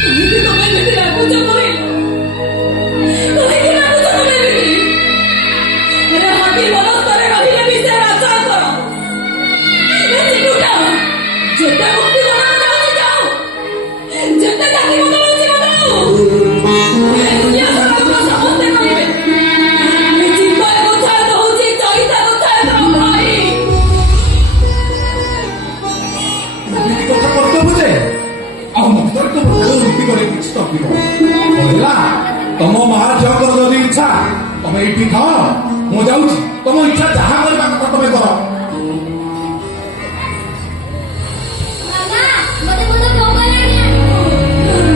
तुमकी तो मैं बेटी लागू जो कोई तुम्हें की लागू जो मैं बेटी मेरे हाथी मनस करे रहिले विषय आचार करो मैं चिकुटा जेता मुक्ति बना जाओ जाओ जेता जाति बदलो जी बदलो दुनिया सारा को समझते कहिबे मैं चिंता কথা দউছি চইতা কথা তো ভাই କଥା କର୍ତ୍ତବ୍ୟ ଯେ ଆଉ ମତରେ ତ ବୃତ୍ତି କରି କିଛି ତକିବ ହେଲା ତମ ମା ଝିଅଙ୍କର ଯଦି ଇଚ୍ଛା ତମେ ଏଇଠି ଖାଅ ମୁଁ ଯାଉଛି ତମ ଇଚ୍ଛା ଯାହା କରିବା କଥା ତମେ କର ମାମା ମତେ ବହୁତ ଭୋକ ଲାଗିଲାଣି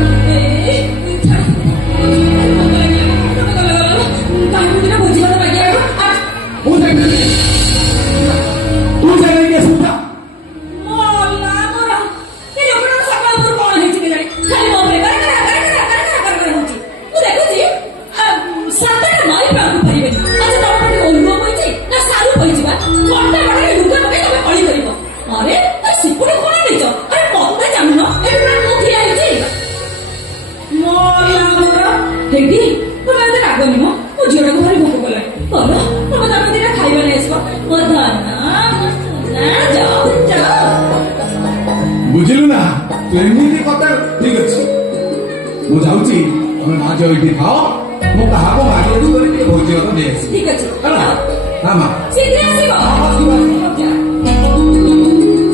ମୁଁ ଯାଇଥିଲି ତୁ ଯାଇକି ଆସିବା ସାତଟା ନଈ ପ୍ରାକୁ ପାରିବେନି ଆଚ୍ଛା ତମ ପାଟି ଓଲୁଅ କହିଛି ନା ସାରୁ କହିଛି ବା କଣ୍ଟା ବଡ ହେଇଟି ତମେ ଏତେ ରାଗନି ମୋ ଝିଅଟାକୁ ଭାରି ଭୋକ କଲାଣି ଭଲ ତମେ ତମେ ଦିଟା ଖାଇବା ନେଇ ଆସିବ ମୋ ଧନ ମୋ ସୁନା ଯାଅ ଯାଅ ବୁଝିଲୁ ନା ତୁ ଏମିତି କଥା ଠିକ ଅଛି ମୁଁ ଯାଉଛି ତମେ ମା ଝିଅ ଏଇଠି ଖାଅ ମୁଁ କାହାକୁ ମାଗିବାକୁ କରି ଟିକେ ଭୋଜି ଭାତ ନେଇ ଆସିବି ଠିକ ଅଛି ହେଲା ହଁ ମା ଶୀଘ୍ର ଆସିବ ଯା।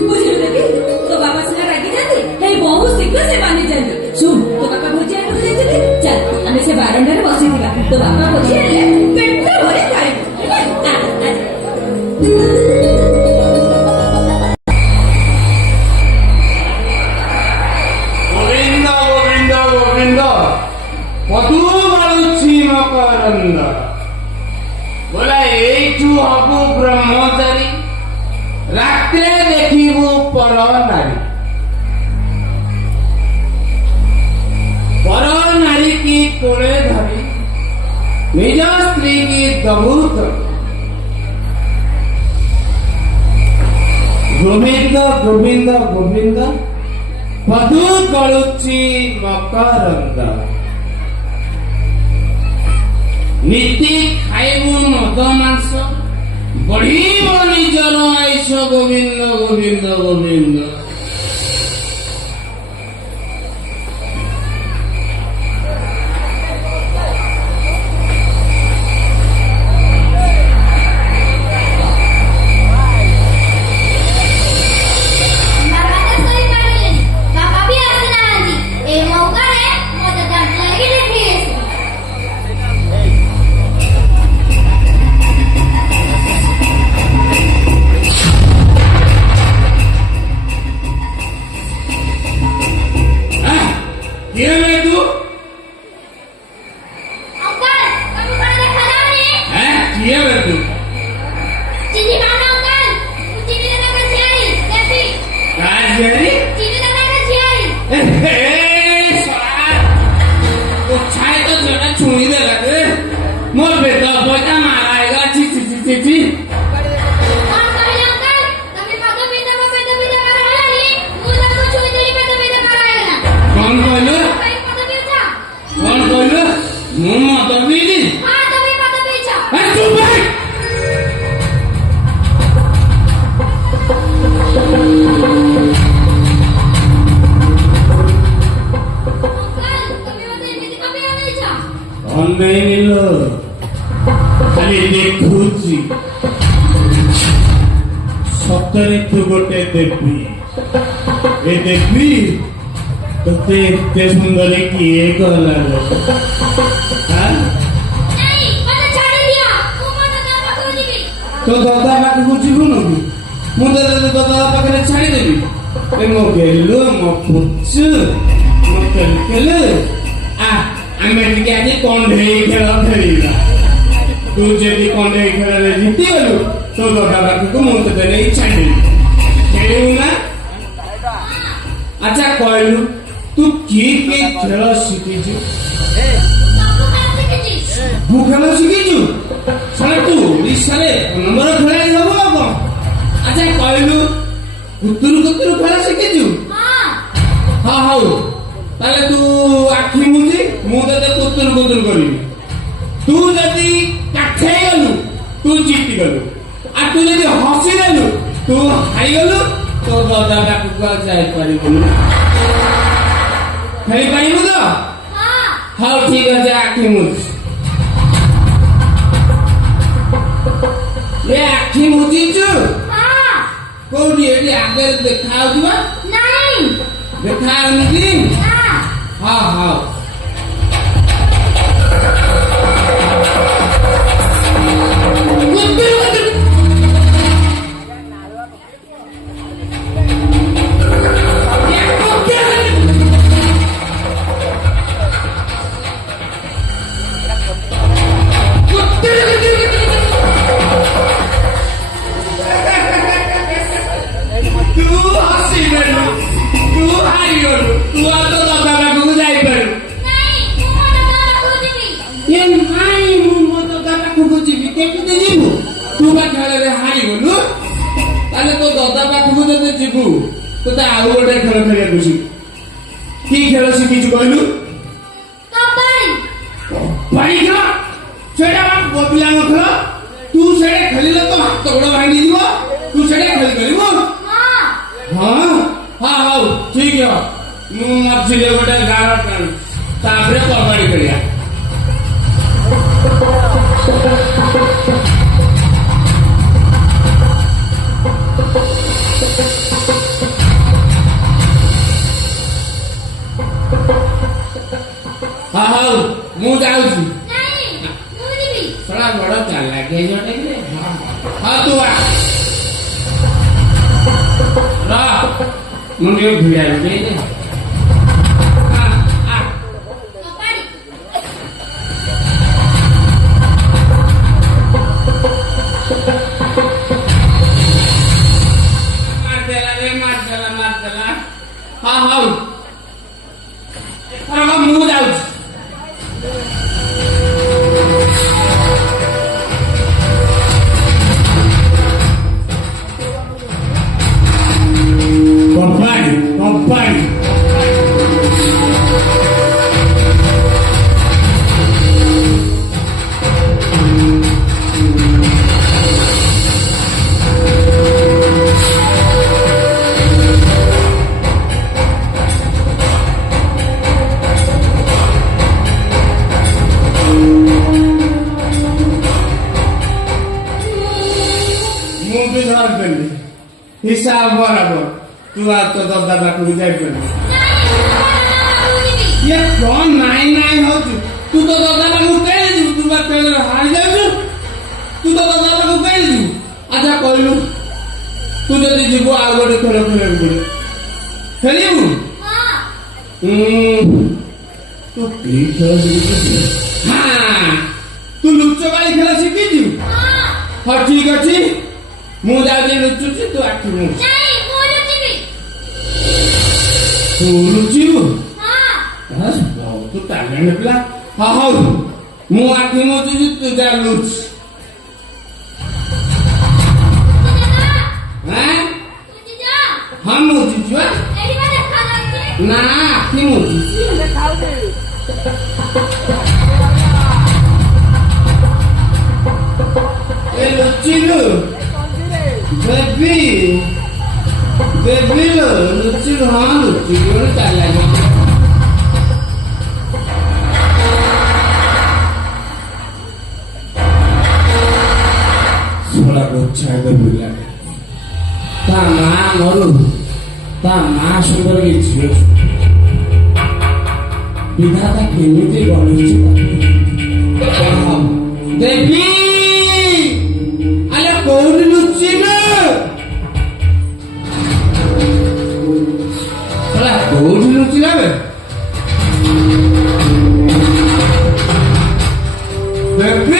ବୁଝିଲୁ ଦେବୀ ତୋ ବାବା ସିନା ରାଗି ଯାଆନ୍ତି ହେଇ ବହୁତ ଶୀଘ୍ର ସେ ମାନି ଯାଆନ୍ତି ଶୁଣ ତୋ ବାପା ଭୋଜି ଆଣିବାକୁ ଯାଇଛନ୍ତି ଚାଲ ଆମେ ସେ ବାରଣ୍ଡାରେ ବସିଥିବା ତୋ ବାପା ଭୋଜି ଆଣିଲେ ପେଟ ଭରି ଖାଇବୁ ଗୋବିନ୍ଦ ଗୋବିନ୍ଦ ଗୋବିନ୍ଦ ପଦୁ ବାଳୁଛି ମକରନ୍ଦ ବୋଲା ଏଇଠୁ ହବୁ ବ୍ରହ୍ମଚାରୀ ରାତିରେ ଦେଖିବୁ ପର ନାରୀ ପର ନାରୀ କି କୋଳେ ଧରି ନିଜ ସ୍ତ୍ରୀ କି ଦବୁ ଗୋବିନ୍ଦ ଗୋବିନ୍ଦ ଗୋବିନ୍ଦ ପଦୁ କଳୁଛି ମକରନ୍ଦ ନୀତି ଖାଇବୁ ମଦ ମାଂସ ବଢିବ ନିଜର ଆଇସ ଗୋବିନ୍ଦ ଗୋବିନ୍ଦ ଗୋବିନ୍ଦ ବାବା ତ ଶୋଇପାରିଲେନି ବାବା ବି ଆସିନାହାନ୍ତି ଏ ମଉକାରେ ମତେ ଦାନ୍ତ ଲାଗି ଦେଖି ଆସିବି କିଏ ବେ ତୁ ଅଙ୍କଲ ତମେ କଣ ଦେଖାଯାଉନି କିଏ ବେ ତୁ ଚିନି ପାଉନ ଅଙ୍କଲ ମୁଁ ଚିନି ଦାଦାଙ୍କ ଝିଆରୀ ଦେବୀ ରାଜବିହାରୀ ଚିନି ଦାଦାଙ୍କ ଝିଆରୀ छाए तो जरा छुई देगा रे मोर बेटा बजा माराएगा ची ची ची ची ची କଣ କହିଲେ ଅଙ୍କଲ ତମେ ପଦ ପିତା କରାଗଲାନି ମୁଁ ତାଙ୍କୁ ଛୁଇଁଦେଲି ପଦ ପିତା କରାଗଲା कौन कहलो ଭାଇ ପଦ ପିତା कौन कहलो मु मत पीली ହଁ ତମେ ପଦ ପିଛ ए चुप भाई ଅଙ୍କଲ ତମେ ମତେ ଏମିତି କପି ଅନେଇଛ ଅନେଇଲ ଖାଲି ଦେଖୁଛି ସତରେ ତୁ ଗୋଟେ ଦେବୀ ଏ ଦେବୀ ତତେ ଏତେ ସୁନ୍ଦରୀ କିଏ କଲା ରେ? ହାଁ? ନାଇଁ ମତେ ଛାଡ଼ି ଦିଅ ମୁଁ ମୋ ଦାଦା ପାଖକୁ ଯିବି ତୋ ଦାଦା ପାଖକୁ ଯିବୁନୁ କି ମୁଁ ତୋ ଦାଦା ପାଖରେ ଛାଡ଼ିଦେବି ଏ ମୋ ଗେଲୁ ମୋ ପୁଚୁ ମୋ କେଲକେଲୁ ଆମେ ଟିକେ ଆଜି କଣ୍ଢେଇ ଖେଳ ଖେଳିବା ତୁ ଯଦି କଣ୍ଢେଇ ଖେଳରେ ଜିତିଗଲୁ ତୋ ଦାଦା ପାଖକୁ ମୁଁ ତୋତେ ନେଇ ଛାଡ଼ିଦେବି ଖେଳିବୁ ନା ଆଚ୍ଛା କହିଲୁ ତୁ କି ଖେଳ ଶିଖିଛୁ ସବୁ ଖେଳ ଶିଖିଛି ତୁ ଖେଳ ଶିଖିଛୁ ସାରା ତୁ ଓଡ଼ିଶାରେ ନମ୍ବର ଖେଳାଳି ହବୁ ଆଉ କଣ ଆଚ୍ଛା କହିଲୁ କୁତୁରୁ କୁତୁରୁ ଖେଳ ଶିଖିଛୁ ହଁ ହଁ ହଉ ତାହେଲେ ତୁ ଆଖି ମୁଦି ମୁଁ ତତେ କୁତୁରୁ କୁତୁରୁ କରିବି ତୁ ଯଦି କାଠେଇ ଗଲୁ ତୁ ଜିତିଗଲୁ ଆଉ ତୁ ଯଦି ହସିଦେଲୁ ତୁ ହାରିଗଲୁ ତୋ ଦାଦା ପାଖକୁ ଆଉ ଯାଇପାରିବୁନି ଖେଳିପାରିବୁ ତ ହଁ ହଉ ଠିକ ଅଛି ଆଖି ମୁଦି ଏ ଆଖି ମୁଦିଛୁ ହଁ କୋଉଠି ଏଠି ଆଗରେ ଦେଖା ହଉଥିବା ନାଇଁ ଦେଖା ହଉନି କି ନା ହଁ ହଉ କୁତୁରୁ କୁତୁରୁ ତୁ ହସିଗଲୁ ତୁ ହାରିଗଲୁ ତୁ ଆଉ ତୋ ଦାଦା ପାଖକୁ ଯାଇପାରିବୁ ନାଇଁ ମୁଁ ମୋ ଦାଦା ପାଖକୁ ଯିବି ଏ ନାଇଁ ମୁଁ ମୋ ଦାଦା ପାଖକୁ ଯିବି କେମିତି ଯିବୁ ତୁ ବା ଖେଳରେ ହାରିଗଲୁ ତାହେଲେ ତୋ ଦାଦା ପାଖକୁ ଯଦି ଯିବୁ ତୋତେ ଆଉ ଗୋଟେ ଖେଳ ଖେଳିବାକୁ ଶିଖୁ କି ଖେଳ ଶିଖିଛୁ କହିଲୁ କବାଡି ପୁଅ ପିଲାଙ୍କ ଖେଳ ତୁ ସେଟା ଖେଳିଲେ ତ ହାତ ଗୋଡ ଭାଙ୍ଗିଯିବ ତୁ ସେଟା ଖେଳି ପାରିବୁ ହଁ ହଁ ହଉ ଠିକ ମୁଁ ମଝିରେ ଗୋଟେ ଗାର ଟାଣୁ ତାପରେ କବାଡି ଖେଳିବା ହଁ ହଉ ମୁଁ ଯାଉଛି ନାଇଁ ମୁଁ ଯିବି ଶଳା ବଡ ଚାଲାକି ହେଇଯିବଟେ କିରେ ହଁ ତୁ ଆ ରହ ମୁଁ ଟିକେ ଭିଡା ଭିଡେଇ କବାଡି ମାରିଦେଲା ହଁ ହଉ ମୁଁ ଯାଉଛି କମ୍ପାନୀ ମୁଁ ବି ଧରିଦେଲି ହିସାବ ବରାବର ତୁ ଆଉ ତ ଦଦା ପାଖକୁ ଯାଇପାରିବୁ ଇଏ କଣ ନାଇଁ ହଉଛୁ ତୁ ତ ଦଦା ପାଖକୁ କାହିଁ ଯିବୁ ତୁ ବା ଖେଳରେ ହାରି ଯାଉଛୁ ତୁ ତ ଦଦା ପାଖକୁ କାହିଁ ଯିବୁ ଆଚ୍ଛା କହିଲୁ ତୁ ଯଦି ଯିବୁ ଆଉ ଗୋଟେ ଖେଳ ଖେଳିବୁ ଖେଳିବୁ ତୁ କି ଖେଳ ଶିଖିଛୁ ହଁ ତୁ ଲୁଚକାଳି ଖେଳ ଶିଖିଛୁ ହଁ ଠିକ ଅଛି ମୁଁ ଯାଉଛି ଲୁଚୁଛି ତୁ ଆଖି ମୁଁ ନାଇଁ ମୁଁ ଲୁଚିବି ତୁ ଲୁଚିବୁ ହଁ ବହୁତ ଟ୍ୟାଲେଣ୍ଟ ପିଲା ହଁ ହଉ ମୁଁ ଆଖି ମୁଚୁଛି ତୁ ଯା ଲୁଚ ହଁ ମୁଚୁଛୁ ଏଠି ମା ଦେଖାଯାଉଛି ନା ଆଖି ମୁଚୁଛି ଏ ଲୁଚିଲୁ ବେବି ଲୁଚିଲୁ ହଁ ଲୁଚିଲୁ ଗୋଟେ ଚାଲାକି ଶଳା ଗୋଛାଇତ ପିଲାଟେ ତା ମା ମରୁ ତା ମା ସୁନ୍ଦର କି ଝିଅ ବିଧାତା କେମିତି ଗଣିଛି ଦେବୀ ଆରେ କୋଉଠି ଲୁଚିଲୁ କୋଉଠି ଲୁଚିଲା ବେ ବେବି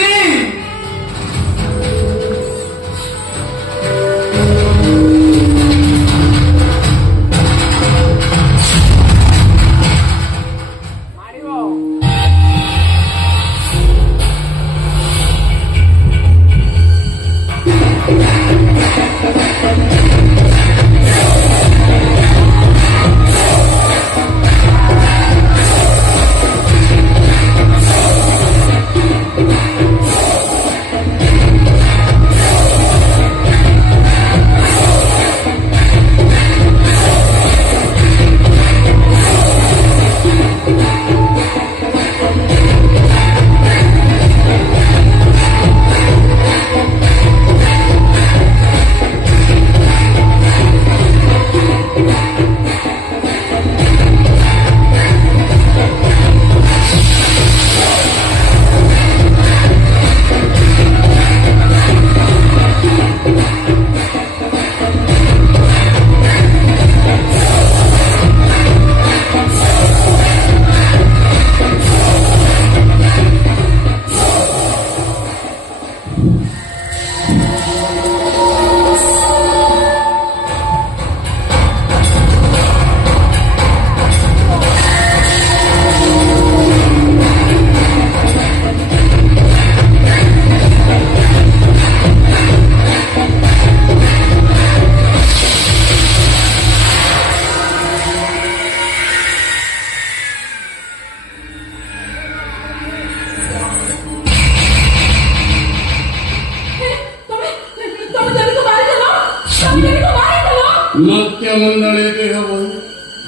মত্যমণ্ডলে দেহ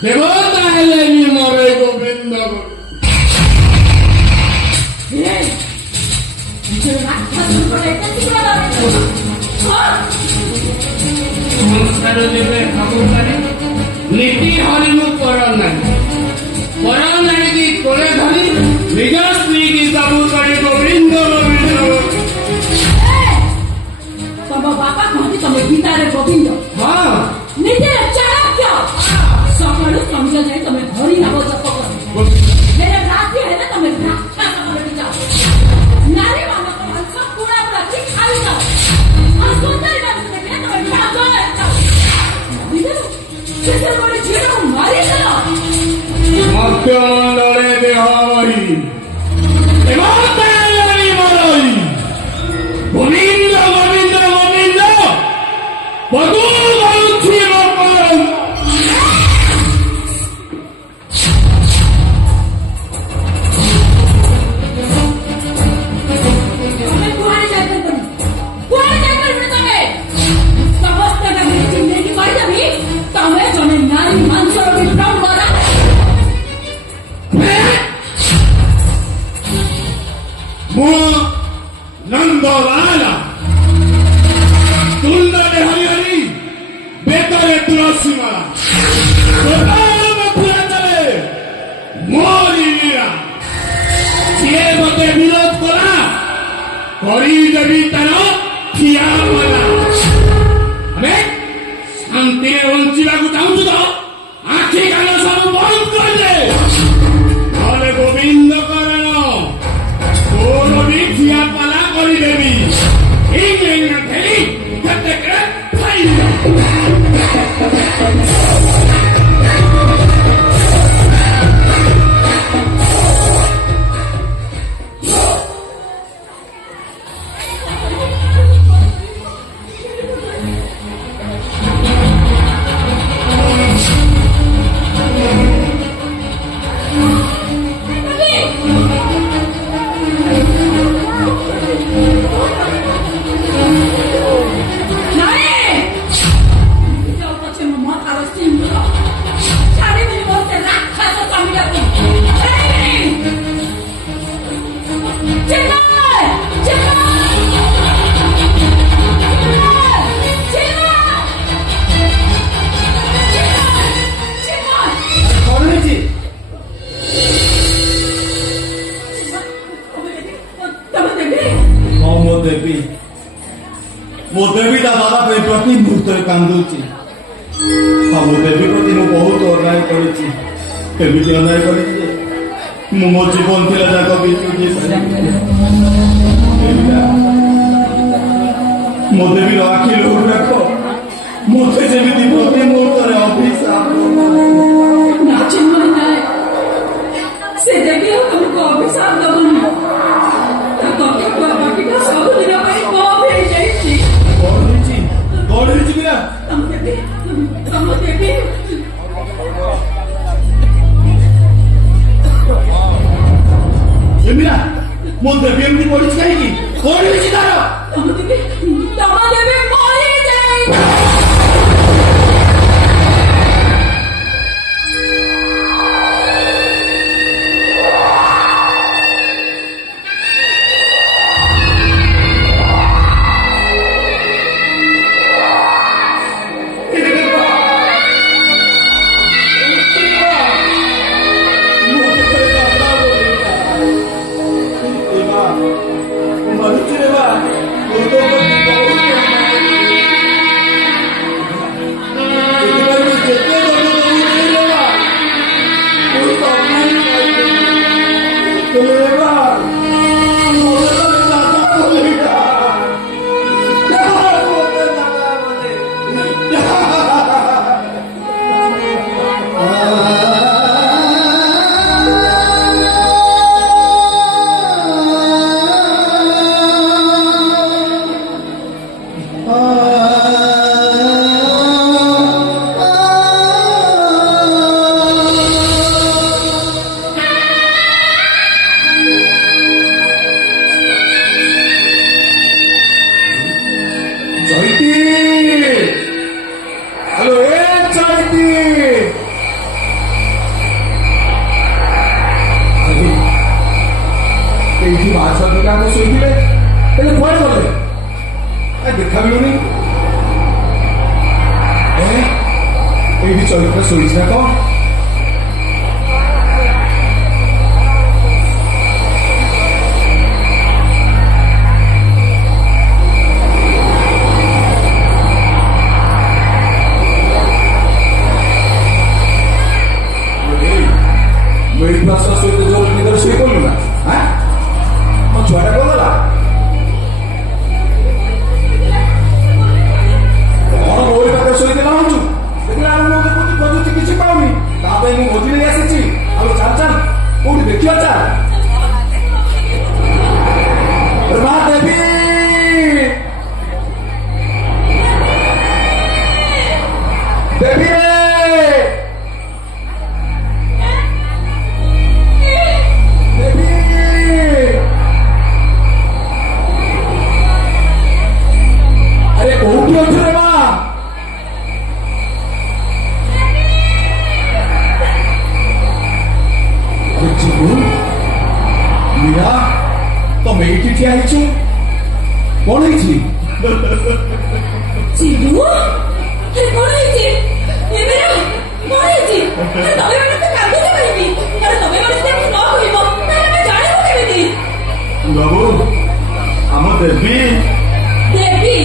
দেবতা হেলেনি মরে গোবিন্দ সংসার দেবে ঠাকুরবাড়ি নীতি হরিণু পরানারী কি করে ধরি নিজ স্ত্রী কি তাবু করে গোবিন্দ গোবিন্দ ତମ ବାପା କହନ୍ତି ତମେ ଗୀତାରେ ଗୋବିନ୍ଦ ହଁ ନିଜେ ଚାଣକ୍ୟ ସକାଳୁ ସଞ୍ଜ ଯାଏ ତମେ ହରି ନାମ ଜପ କର ହେଲେ ରାତି ହେଲେ ତମେ ରାକ୍ଷସ ମୂଳରେ ଯାଅ ନାରୀ ମାନଙ୍କ ମାଂସ ପୁରା ରାତି ଖାଇଯାଅ ଆଉ ସୁନ୍ଦରୀ ମାନଙ୍କୁ ଦେଖିଲେ ତମେ ପାଗଳ ହେଇଯାଅ ଶେଷରେ ଗୋଟେ ଝିଅଟାକୁ ମାରିଦେଲ মত্যমণ্ডলে দেহ মরি দেবতা হেলেনি মরই গোবিন্দ গোবিন্দ গোবিন্দ বধূ বলছি বপন ତମେ କୁଆଡେ ଯାଇପାରିବନି କୁଆଡେ ଯାଇପାରିବନି ତମେ ସମସ୍ତଟା ମିଳିଛି ନେଇକି କହିଦେବି ତମେ ଜଣେ ନାରୀ ମାଂସର ବିଭ୍ରମରା ମୁଁ ନନ୍ଦଲାଲ ତୁଣ୍ଡରେ ହରିହରି ବେତରେ ତୁଳସୀ ମାଳା ମଥୁରା ତଳେ ମୋରି ଲୀଳା ସିଏ ମତେ ବିରୋଧ କଲା କରିଦେବି ତାର ଠିଆ ପଲା ଆମେ ଶାନ୍ତିରେ ବଞ୍ଚିବାକୁ ଚାହୁଁଛୁ ତ ଆଖି କାନ ସବୁ ବନ୍ଦ କରିଦେ ନହେଲେ ଗୋବିନ୍ଦ କରଣ ତୋର ବି ଠିଆ ପାଲା କରିଦେବି ଇଂରେଜ ଫେରି କେତେ ଖାଇବ କଣ ହେଇଛି? ହଁ ମୋ ଦେବୀ ତା ବାବା ପାଇଁ ପ୍ରତି ମୁହୂର୍ତ୍ତରେ କାନ୍ଦୁଛି ଆଉ ମୋ ଦେବୀ ପ୍ରତି ମୁଁ ବହୁତ ଅନ୍ୟାୟ କରିଛି ଏମିତି ଅନ୍ୟାୟ କରିଛି ଯେ ମୁଁ ମୋ ଜୀବନ ଥିଲା ଯାକ ବିତୁଛି ମୋ ଦେବୀର ଆଖି ଲୁହ ଦେଖ ମୋତେ ଯେମିତି ପ୍ରତି ମୁହୂର୍ତ୍ତରେ ଅଭିଶାପ ସେ ଦେବୀ ଆଉ ତମକୁ ଅଭିଶାପ ଦବନି ତା କଥା କୁହା ବାକିଟା ସବୁଦିନ ପାଇଁ କମ ହେଇଯାଇଛି କଣ ହେଇଛି ବିରା ତମ ଦେବୀ ଏମିରା ମୋ ଦେବୀ ଏମିତି ପଡିଛି କାହିଁକି କଣ ହେଇଛି ତାର ତମ ଦେବୀ ମରିଯାଇଛି ମରୁଛି ରେ ବା এইটি মাছ দোকানে শুইলে তাহলে পরে গলে দেখা মিলুনি এইটি চরিত্র শুইছি না কম Masa sudah jauh lebih dari sini pun lah, hah? Mau cuaca kau lah? Orang boleh pakai sulit dengan lucu. Dengan orang mau putih baju tinggi cipau ni, tapi ini mau jadi ya sih. Kalau cancan, mau dibeki aja. Bermat Devi. Devi. कौन है जी? चिड़ू? अरे कौन है जी? ये मेरा कौन है जी? अरे तबे मैंने तो कागज से कही अरे तबे मैंने तो कुछ ना हुई वो मैंने मैं जाने को नहीं दी बाबू आमा देवी देवी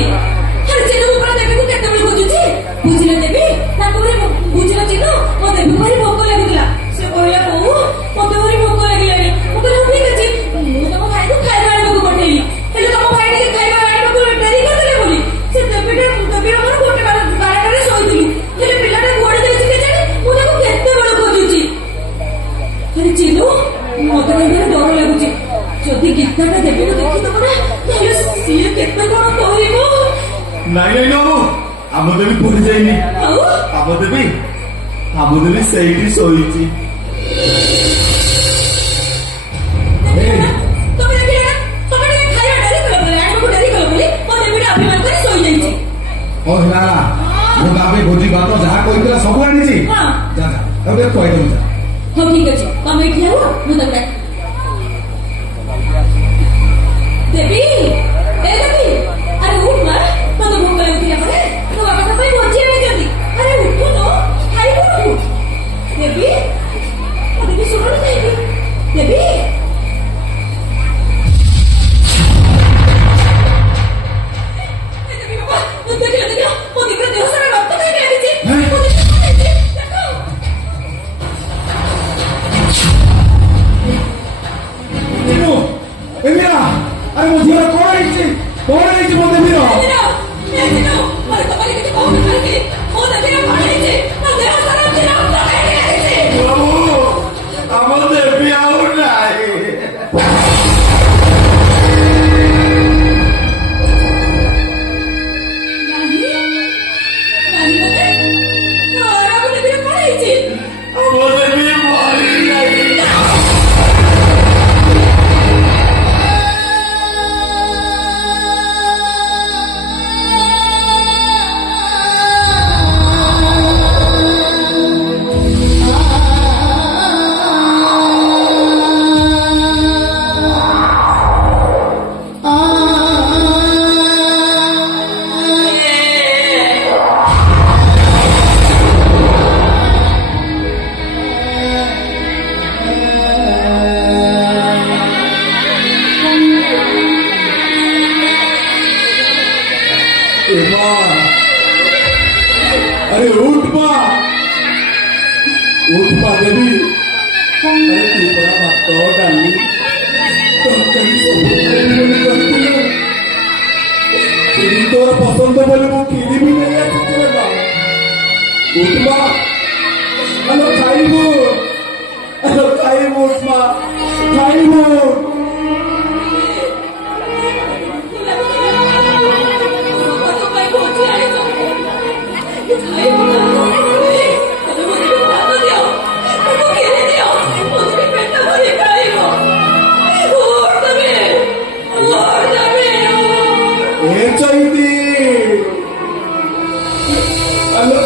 अरे चिड़ू ऊपर देवी को कहते बड़े खोजू छी बुझिले देवी ना कोरे बुझिले चिड़ू वो देवी को ही भोक लागिला से कहला कहू मते ओरी भोक लागिलानी मो कहला ठीक अछि मु तम भाई को खाइबा आनिबा को पठेली हेले तम भाई के खाइबा आनिबा को डेरी करदेले बोली से देवी हमर गोटे बारटारे सोइथिलु हेले पिलाटा गोड़ी देछि के जाने मु ताको केते बड़ खोजुछि अरे चिड़ू मते भाई डर लागुछि जदि गीताटा देवी को देखि तो ना हेले सिए केते कोन कहइबो नहीं बाबू आम देवी पड़ी जाइनी आम देवी सही सोईची भोजी बात जहाँ कही सब आनी कहीदेव हाँ ठीक अच्छे तुम ये मुझे देवी देवी अरे उठ ना तो भूख लगी तो बाबा तो भोजी नहीं जल्दी अरे उठो नो खाई उठ देवी देवी सुनो ना देवी अरे मुझे कौन है बोलते फिर अरे उठ पा देवी अरे तू बड़ा मत डाली तोर पसंद बोले वो किरी भी नहीं है उठ पा हेलो खाइबो उठ पा खाइबो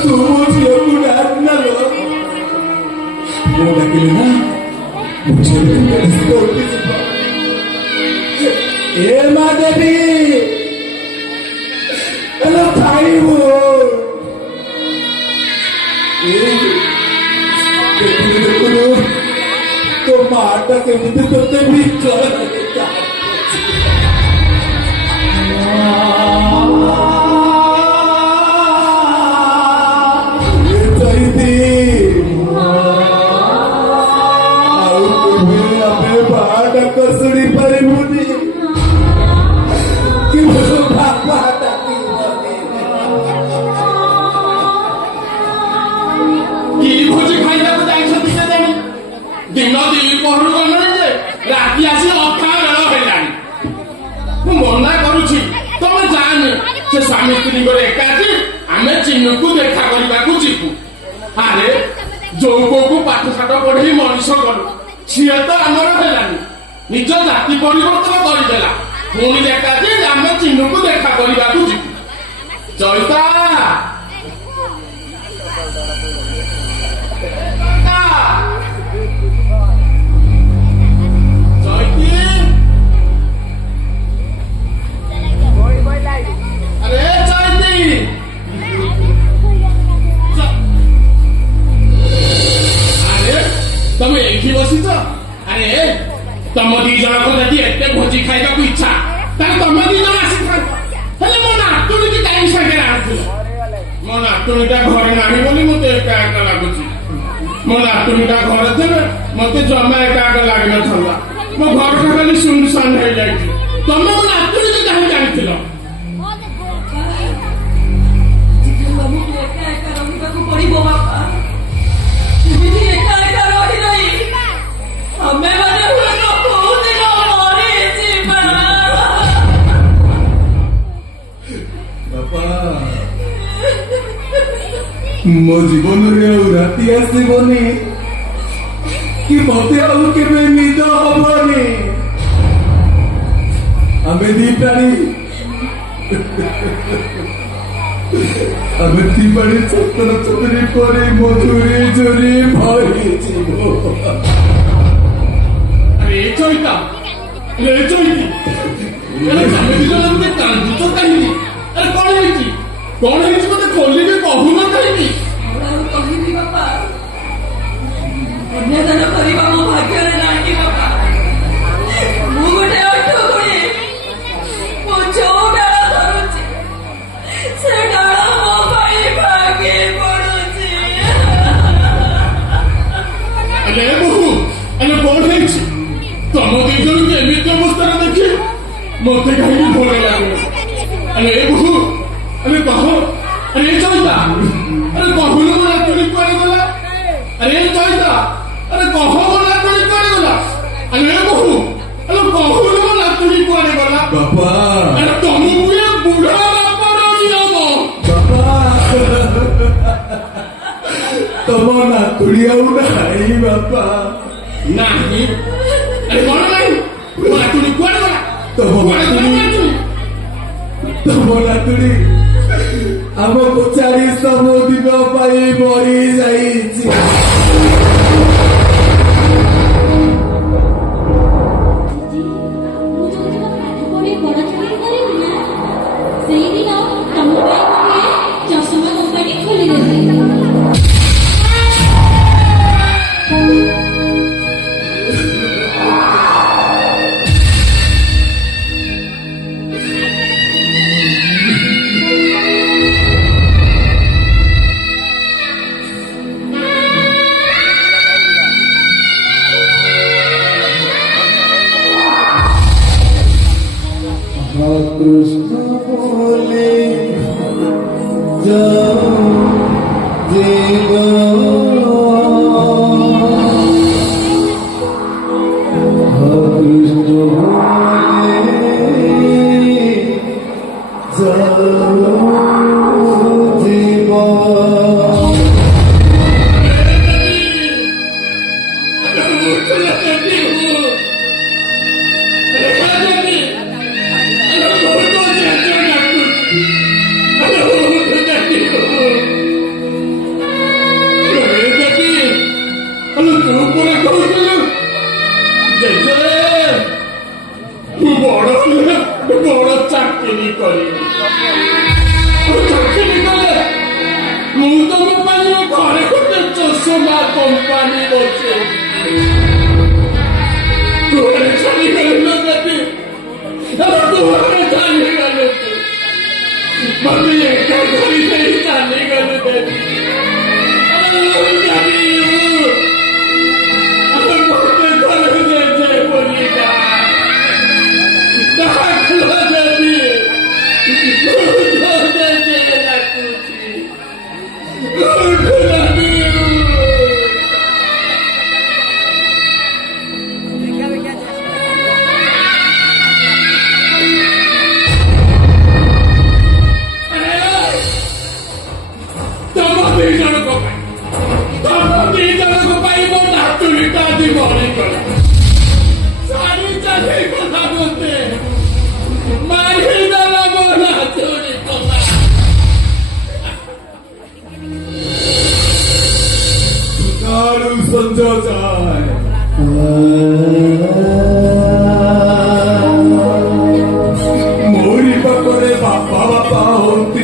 तू मुझे डालना लो वो डकिले ना मुझे ଏ ମା ଦେବୀ ହେଲୋ ଖାଇବୁ ଦେଖୁନୁ ତୋ ମାଟା କେମିତି ତୋତେ ଭିତରେ ଶୁଣି ପାରିବୁନି କି ବାପା କି ଭୋଜି ଖାଇବାକୁ ଯାଇଛନ୍ତି କେଜାଣି ଦିନ ଦ୍ୱିପହରୁ ଗଲେଣି ଯେ ରାତି ଆସି ଅଖା ବେଳ ହେଲାଣି ମୁଁ ମନା କରୁଛି ତମେ ଯାଆନି ସେ ସ୍ୱାମୀ ସ୍ତ୍ରୀଙ୍କର ଏକାଠି ଆମେ ଚିହ୍ନକୁ ଦେଖା କରିବାକୁ ଯିବୁ ଆରେ ଯୋଉ ପୁଅକୁ ପାଠ ସାଠ ପଢେଇ ମଣିଷ କଲୁ ସିଏ ତ ଆମର ହେଲାନି ନିଜ ଜାତି ପରିବର୍ତ୍ତନ କରିଦେଲା ପୁଣି ଏକାଠି ଆମେ ଚିହ୍ନକୁ ଦେଖା କରିବାକୁ ଯିବୁ ଚୈତା ତମେ ଏଇଠି ବସିଛ ଆରେ ତମ ଦି ଜଣଙ୍କୁ ଯଦି ଏତେ ଭୋଜି ଖାଇବାକୁ ଇଚ୍ଛା ତାହେଲେ ତମେ ଦି ଜଣ ଆସିଥାନ୍ତ ହେଲେ ମୋ ନାତୁଣୀକି କାହିଁ ସାଙ୍ଗରେ ଆଣୁଥିଲ ମୋ ନାତୁଣୀଟା ଘରେ ନାହିଁ ବୋଲି ମତେ ଏକା ଏକା ଲାଗୁଛି ମୋ ନାତୁଣୀଟା ଘରେ ଥିଲେ ମତେ ଜମା ଏକା ଏକା ଲାଗିନଥାନ୍ତା ମୋ ଘରଟା ଖାଲି ଶୂନଶାନ ହେଇଯାଇଛି ତମେ ମୋ ନାତୁଣୀକି କାହିଁକି ଆଣିଥିଲ ବାବୁକୁ ଏକା ଏକା ରହିବାକୁ ପଡିବ ବାପା ଏମିତି ଏକା ଏକା ରହି ରହି ଆମେ ମାନେ ହୁଏତ କୋଉଦିନ ମରିଯିବା ବାପା ମୋ ଜୀବନରେ ଆଉ ରାତି ଆସିବନି କି ମତେ ଆଉ କେବେ ନିଦ ହବନି ଆମେ ଦି ପ୍ରାଣୀ ଆମେ ଦି ପ୍ରାଣୀ ଛତର ଛତରି ପରେ ମଧୁରୀ ଝୁରି ଭରିଯିବ रे चोइता रे चोइती अरे तमे दी जण मते कांदुच काहिनी अरे कोन हेची मते खोली के कहू न काहिनी କହିବି ବାପା ଅନ୍ୟଦାନ କରିବା ମୋ ଭାଗ୍ୟରେ ନାହିଁ ବାପା ମୁଁ ଗୋଟେ ଅଠଗୁଣି ମୁଁ ଯୋଉ ଡାଳ ଧରୁଛି ସେ ଡାଳ ମୋ ପାଇଁ ଭାଙ୍ଗି ପଡୁଛି अरे बहु अरे कोन हेची तम दी जण के एमिति अवस्था देखि मते काहिनी भल लागे अरे बहु अरे कह अरे चोइता अरे कहून मोला तुली कुआडे गला अरे चोइता अरे कह मोला तुली कुआडे गला अरे बहु अरे कहून मोला तुली कुआडे गला बापा अरे तुम मुए बुढ़ा बापा नियम बापा तम नातुड़ी आउ नाही बापा नाही अरे कोण नाही मोला तुली कुआडे गला तम नातुड़ी ଆମକୁ 400 ଦିନ ପାଇଁ ମରି ଯାଇଛି ସେଇଦିନ ତମ ପାଇଁ ଗୋଟିଏ ଚଷମା କମ୍ପାନୀ ଖୋଲିଦେଲି कृष्ण बोले जाओ देव कृष्ण बोले जाओ देव अरे ବଡ ଚାକିରି କରିବି। ଚାକିରି କଲେ ମୁଁ ତମ ପାଇଁ ଘରେ ଗୋଟେ ଚଷମା କମ୍ପାନୀ ବସେଇବି। ଘରେ ଛାଡ଼ିଗଲେ ଦେବି, ଘରେ ଛାଡ଼ିଗଲେ ମତେ ଏକା କରି ଦେଇ ଚାଲିଗଲେ ଦେବି। ମୋରି ପାଖରେ ବାପା ବାପା ହଉନ୍ତି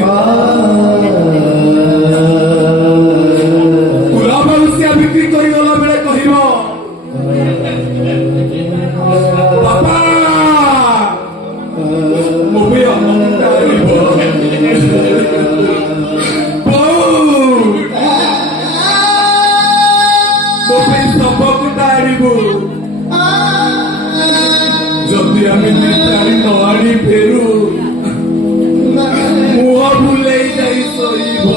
ପୁରା ଭଲସିଆ ବିକ୍ରି କରିଗଲା ବେଳେ କହିବ ବାପା ମୋ ବି ଅମଙ୍କାରିବ ମୋ ପାଇଁ ଶବକୁ ଟାଣିବୁ ଯଦି ଆମେ ଟାଣି ନ ଆଣି ଫେରୁ ମୁହଁ ଭୁଲେଇ ଯାଇ ଶୋଇବ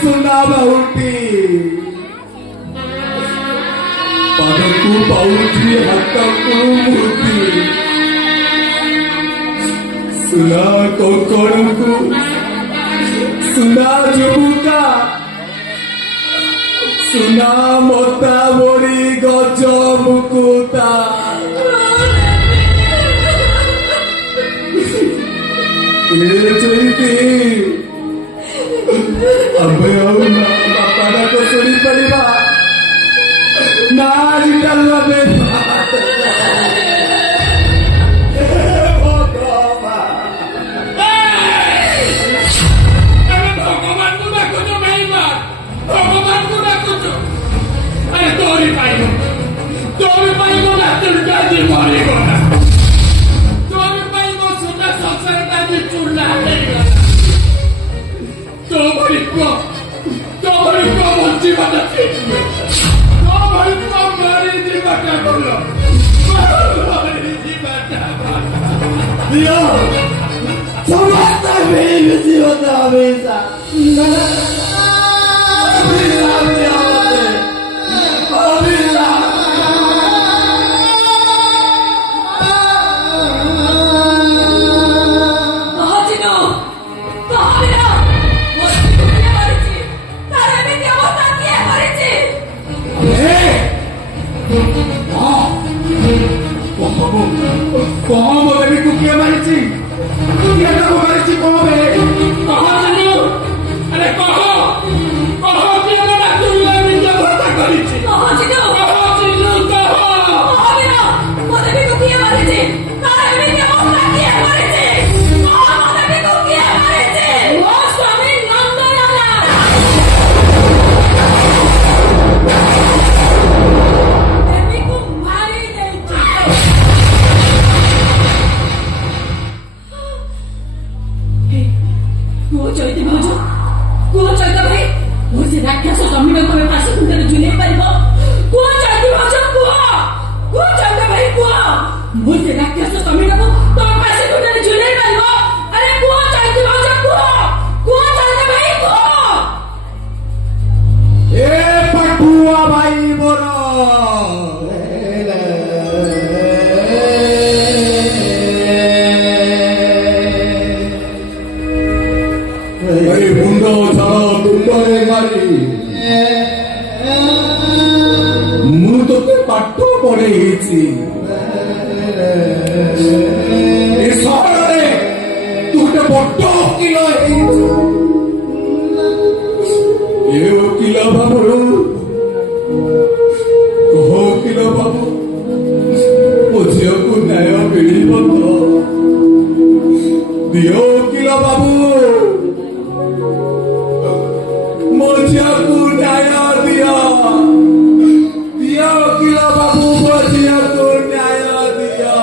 सुना बहुटी पादकू पाउठी हाथकू मूर्ति सुना कोकणकू सुना जुबुका सुना मोता बोड़ी गज मुकुता अबे बापा को सुनी पड़िबा ना आजकल ମୁଁ ତୋତେ ପାଠ ପଢେଇଛି ଏ ସହରରେ ତୁ ଗୋଟେ ବଡ ଓକିଲ ହେଇଛୁ ଏ ଓକିଲ ବାବୁ କହ ଓକିଲ ବାବୁ ମୋ ଝିଅକୁ ନ୍ୟାୟ ମିଳିବ ତ ଦିଅ ଓକିଲ ବାବୁ ମୋ ଝିଅକୁ ନ୍ୟାୟ ଦିଅ ଦିଅ ଓକିଲ ବାବୁ ମୋ ଝିଅକୁ ନ୍ୟାୟ ଦିଅ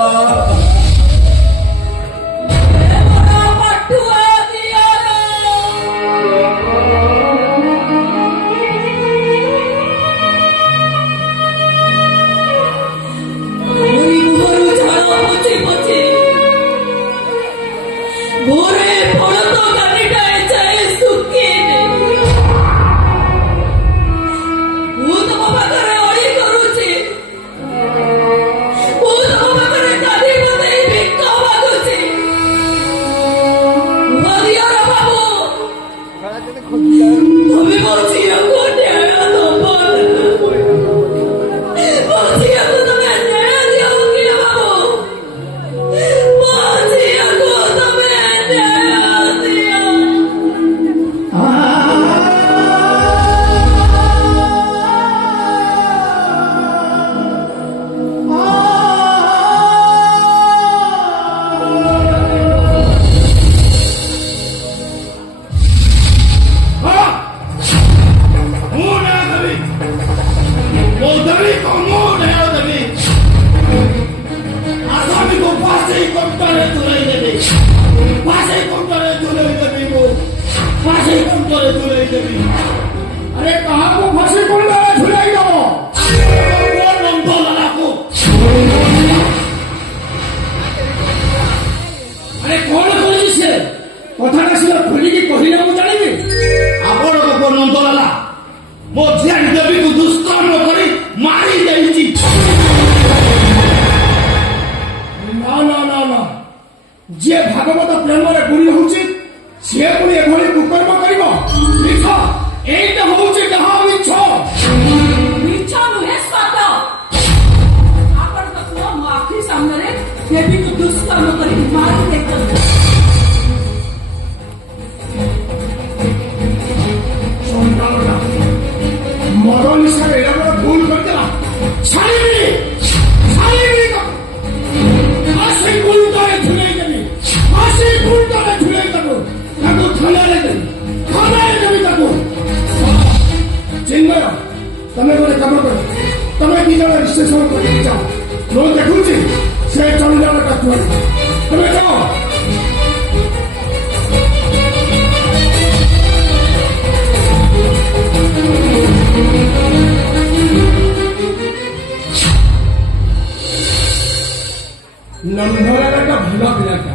अरे कहा को फांसी कौन झुलाई दो अरे कौन कौन से कथाटा सीधा खोलिकी कहले ମୁଁ ଜାଣିବି ଆପଣଙ୍କ ପନନ୍ତ ହେଲା ମୋ ଝିଆରୀ ଦେବୀକୁ ଦୁଷ୍କର୍ମ କରି ମାରି ଦେଇଛି ନା ନା ନା ନା ଯିଏ ଭାଗବତ ପ୍ରେମରେ ଗୁଣି ହଉଛି ସିଏ ପୁଣି ଏଭଳି କୁକର୍ମ କରିବ ମିଛ ଏଇଟା ହଉଛି ଯାହା ମିଛ ମିଛ ନୁହେଁ ସତ ଆପଣଙ୍କ ପୁଅ ମୋ ଆଖି ସାମ୍ନାରେ ଦେବୀକୁ ଦୁଷ୍କର୍ମ କରି ମାରି ଦେଇଛନ୍ତି ମଦ ନିଶାରେ ଏଇଟା ବଡ଼ ଭୁଲ କରିଦେଲା ଛାଡ଼ିବି ଛାଡ଼ିବି ଆସି ଗୁଣ୍ଡରେ ଝୁଲେଇ ଦେବି ଆସି ଗୁଣ୍ଡରେ ଝୁଲେଇ ଦେବୁ ତାକୁ ଥାନାରେ ଦେବି ତାକୁ ଚିନ୍ମୟ ତମେ ଗୋଟେ କାମ କର ତମେ ଦି ଜଣ ରେଜିଷ୍ଟ୍ରେସନ କରିକି ଯାଅ ମୁଁ ଦେଖୁଛି ସେ ଚଣ୍ଡାଳ କାଟୁଆ ତମେ ଯାଅ ନନ୍ଦରାଟା ଭଲ ପିଲାଟା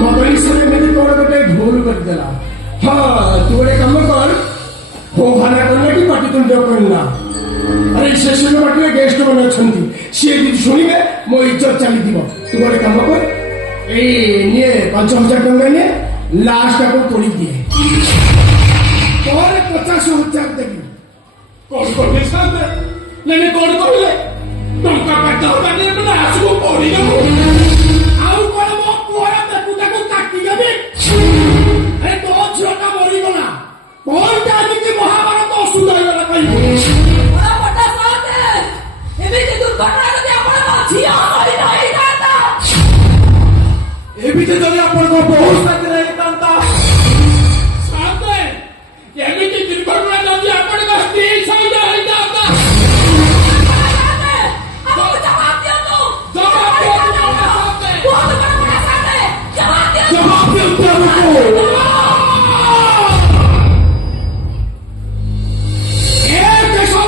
ମଗଣିଷରେ ଏମିତି କଣ ଗୋଟେ ଭୁଲ କରିଦେଲା ହଁ ତୁ ଗୋଟେ କାମ କର ହୋ ହାନା କଲା କି ପାଟିତୁଣ୍ଡ କରିଲା ଆରେ ଶେଷର ବାଟିରେ ଗେଷ୍ଟ ମାନେ ଅଛନ୍ତି ସିଏ ଯଦି ଶୁଣିବେ ମୋ ଇଜ୍ଜତ ଚାଲିଯିବ ତୁ ଗୋଟେ କାମ କର ଏଇ ନିଏ 5,000 ଟଙ୍କା ନିଏ ଲାଷ୍ଟଟାକୁ ପୋଡ଼ି ଦିଏ ପରେ 50,000 ଦେବି କଣ କହିଲେ ସାର୍ ନାଇଁ କଣ କହିଲେ ଟଙ୍କା କାଟ ମାନେ ଆସିବ ପଡିଗଲୁ ଆଉ କଣ ମୋ ପୁଅର ତାକୁ କାଟିଦେବି ଆରେ ତୋ ଝିଅଟା ମରିଗଲା କଣଟା ଏମିତି ମହାଭାରତ ଅସୁର ହେଇଗଲା କହିବୁ ଏମିତି ଦୁର୍ଘଟଣା ଯଦି ଆପଣଙ୍କ ଝିଅ ହେଇଥାନ୍ତା ଏମିତି ଯଦି ଆପଣଙ୍କ ବହୁ ସାଥିରେ ହେଇଥାନ୍ତା ସାତେ ଏମିତି ଦୁର୍ଘଟଣା ଯଦି ଆପଣଙ୍କ ସ୍ତ୍ରୀ ସହିତ ହେଇଥାନ୍ତା ଜବାବ ଦିଅନ୍ତୁ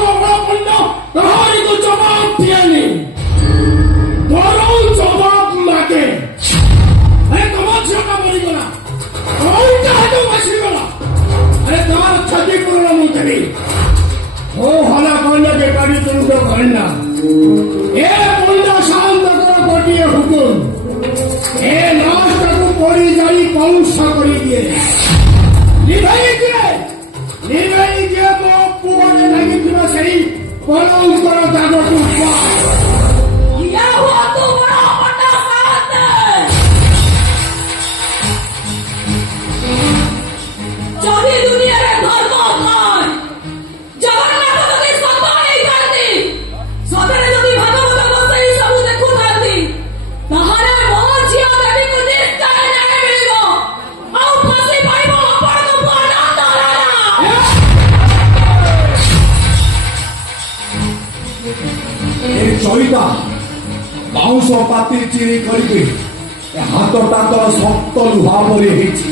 ଆମକୁ ତୋହରିକୁ ଜବାବ ଦିଏନି ବରଂ ଜବାବ ମାଗେ ଆରେ ତମ ଝିଅଟା ମରିଗଲା କଣଟା ହାତ ବସିଗଲା ଆରେ ତାର କ୍ଷତିପୂରଣ ମୁଁ ଦେବି ଓ ହଲା କହିଲେ ବେପାରୀ ତୁଣ୍ଡ କହିଲା ଏ ମୁଣ୍ଡ ଶାନ୍ତକର ଗୋଟିଏ ହୁକୁମ ଏ ଲାଶଟାକୁ ପଡ଼ି ଯାଇ କଂସ କରିଦିଏ ନିଭେଇ ଦିଏ ସେଇ ପରଙ୍କର ଦାଗକୁ ଇଏ ହୁଅ ତୁମର ଅପଟ ସାଥେ। ଯଦି ଦୁନିଆରେ ଧର୍ମ ଥାଏ, ଜଗନ୍ନାଥ ଯଦି ସତ ହେଇଥାନ୍ତି, ସତରେ ଯଦି ଭାଗବତ ବସେଇ ସବୁ ଦେଖୁଥାନ୍ତି, ତାହେଲେ ମୋ ଝିଅ ଦେବୀକୁ ନିଶ୍ଚୟ ନ୍ୟାୟ ମିଳିବ। ଆଉ ଫାଶୀ ପାଇବ ଆପଣଙ୍କ ପୁଅ ନନ୍ଦ ରାଜା। ଏ ଚଇତା ବାଉଁଶ ପାତି ଚିରି କରିକି ଏ ହାତଟା ତ ଶକ୍ତ ଲୁହା ପରି ହେଇଛି।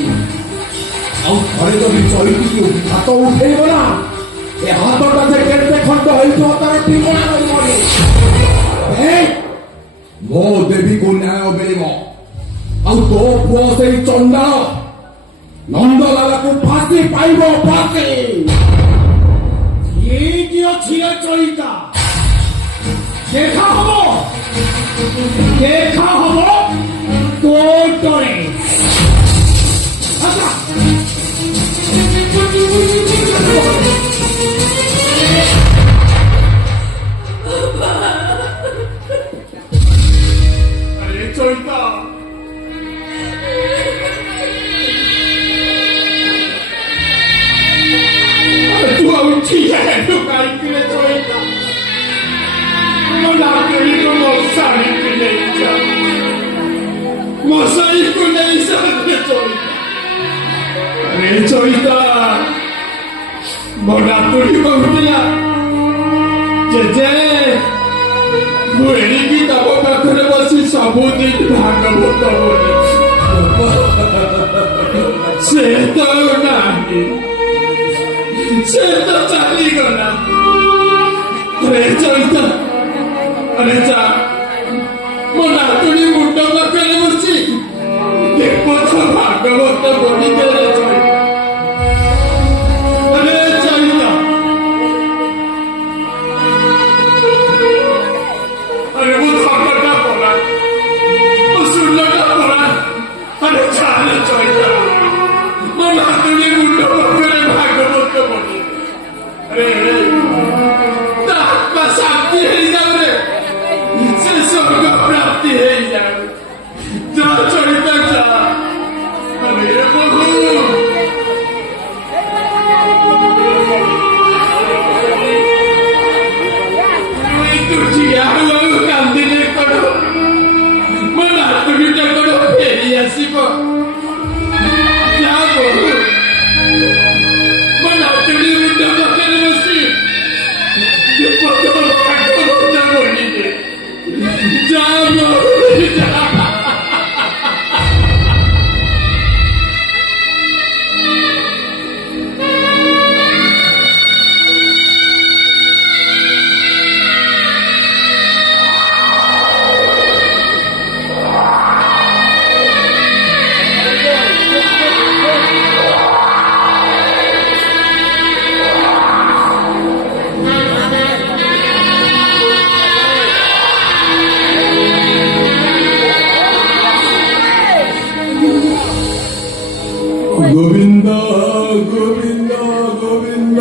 ଆଉ ଥରେ ଯଦି ଚଇତିକୁ ହାତ ଉଠେଇବ ନା ଏ ହାତଟା ଯେ କେତେ ଖଣ୍ଡ ହେଇଥିବ ତାର ଠିକଣା କରିବନି। ମୋ ଦେବୀକୁ ନ୍ୟାୟ ମିଳିବ। ଆଉ ତୋ ପୁଅ ସେଇ ଚଣ୍ଡାଳ ନନ୍ଦଲାଲାକୁ ଫାଶୀ ପାଇବ ଫାଶୀ। ଏଇଠି ଅଛି ଏ ଚଇତା ଦେଖା ହବ କୋର୍ଟରେ। ଆଚ୍ଛା। আরে চৈতা तू उठी है तू काई के चैता मोला तेरी को मसाई के नहीं जा मसाई को नहीं सकते चैता अरे चैता मोला तेरी को उठला जे ମୁଁ ଏଣିକି ତମ ପାଖରେ ବସି ସବୁଦିନ ଭାଗବତ ବୋଲିଛି ସେ ତ ନାହିଁ ସେ ତ ଚାଲିଗଲା। ଆରେ ଚୈତା ଆରେ ଯା ମୋ ନାତୁଣୀ ମୁଣ୍ଡ ପାଖରେ ବସି ଦେଖ ତ ଭାଗବତ ବୋଲିକେ ଆରେ ଚୈତା अरे वो थापटा पड़ा वो सुन्नटा पड़ा अरे चाले चैता वो नातुणी मुंड पकड़े भागवत बोली अरे ता आत्मा शांति है जाओ रे से स्वर्ग प्राप्ति है जाओ जा चैता जा अरे प्रभु तुझी आलो कांदिले कड़ो ମୋ ନାତୁଣୀଟା କଣ ଫେରି ଆସିବ ଯା ବୋହୁ ମୋ ନାତୁଣୀ ମୁଣ୍ଡ ପାଖରେ ବସି ବିପଦ ଭାଗବତ ବୋଲିଲେ ଯା ବୋହୁ ଯା। গোবিন্দ গোবিন্দ গোবিন্দ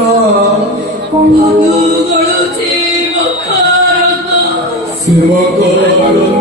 ଭାଗୁ ଗଳୁଛି ମକରନ୍ଦ ଶିବ କର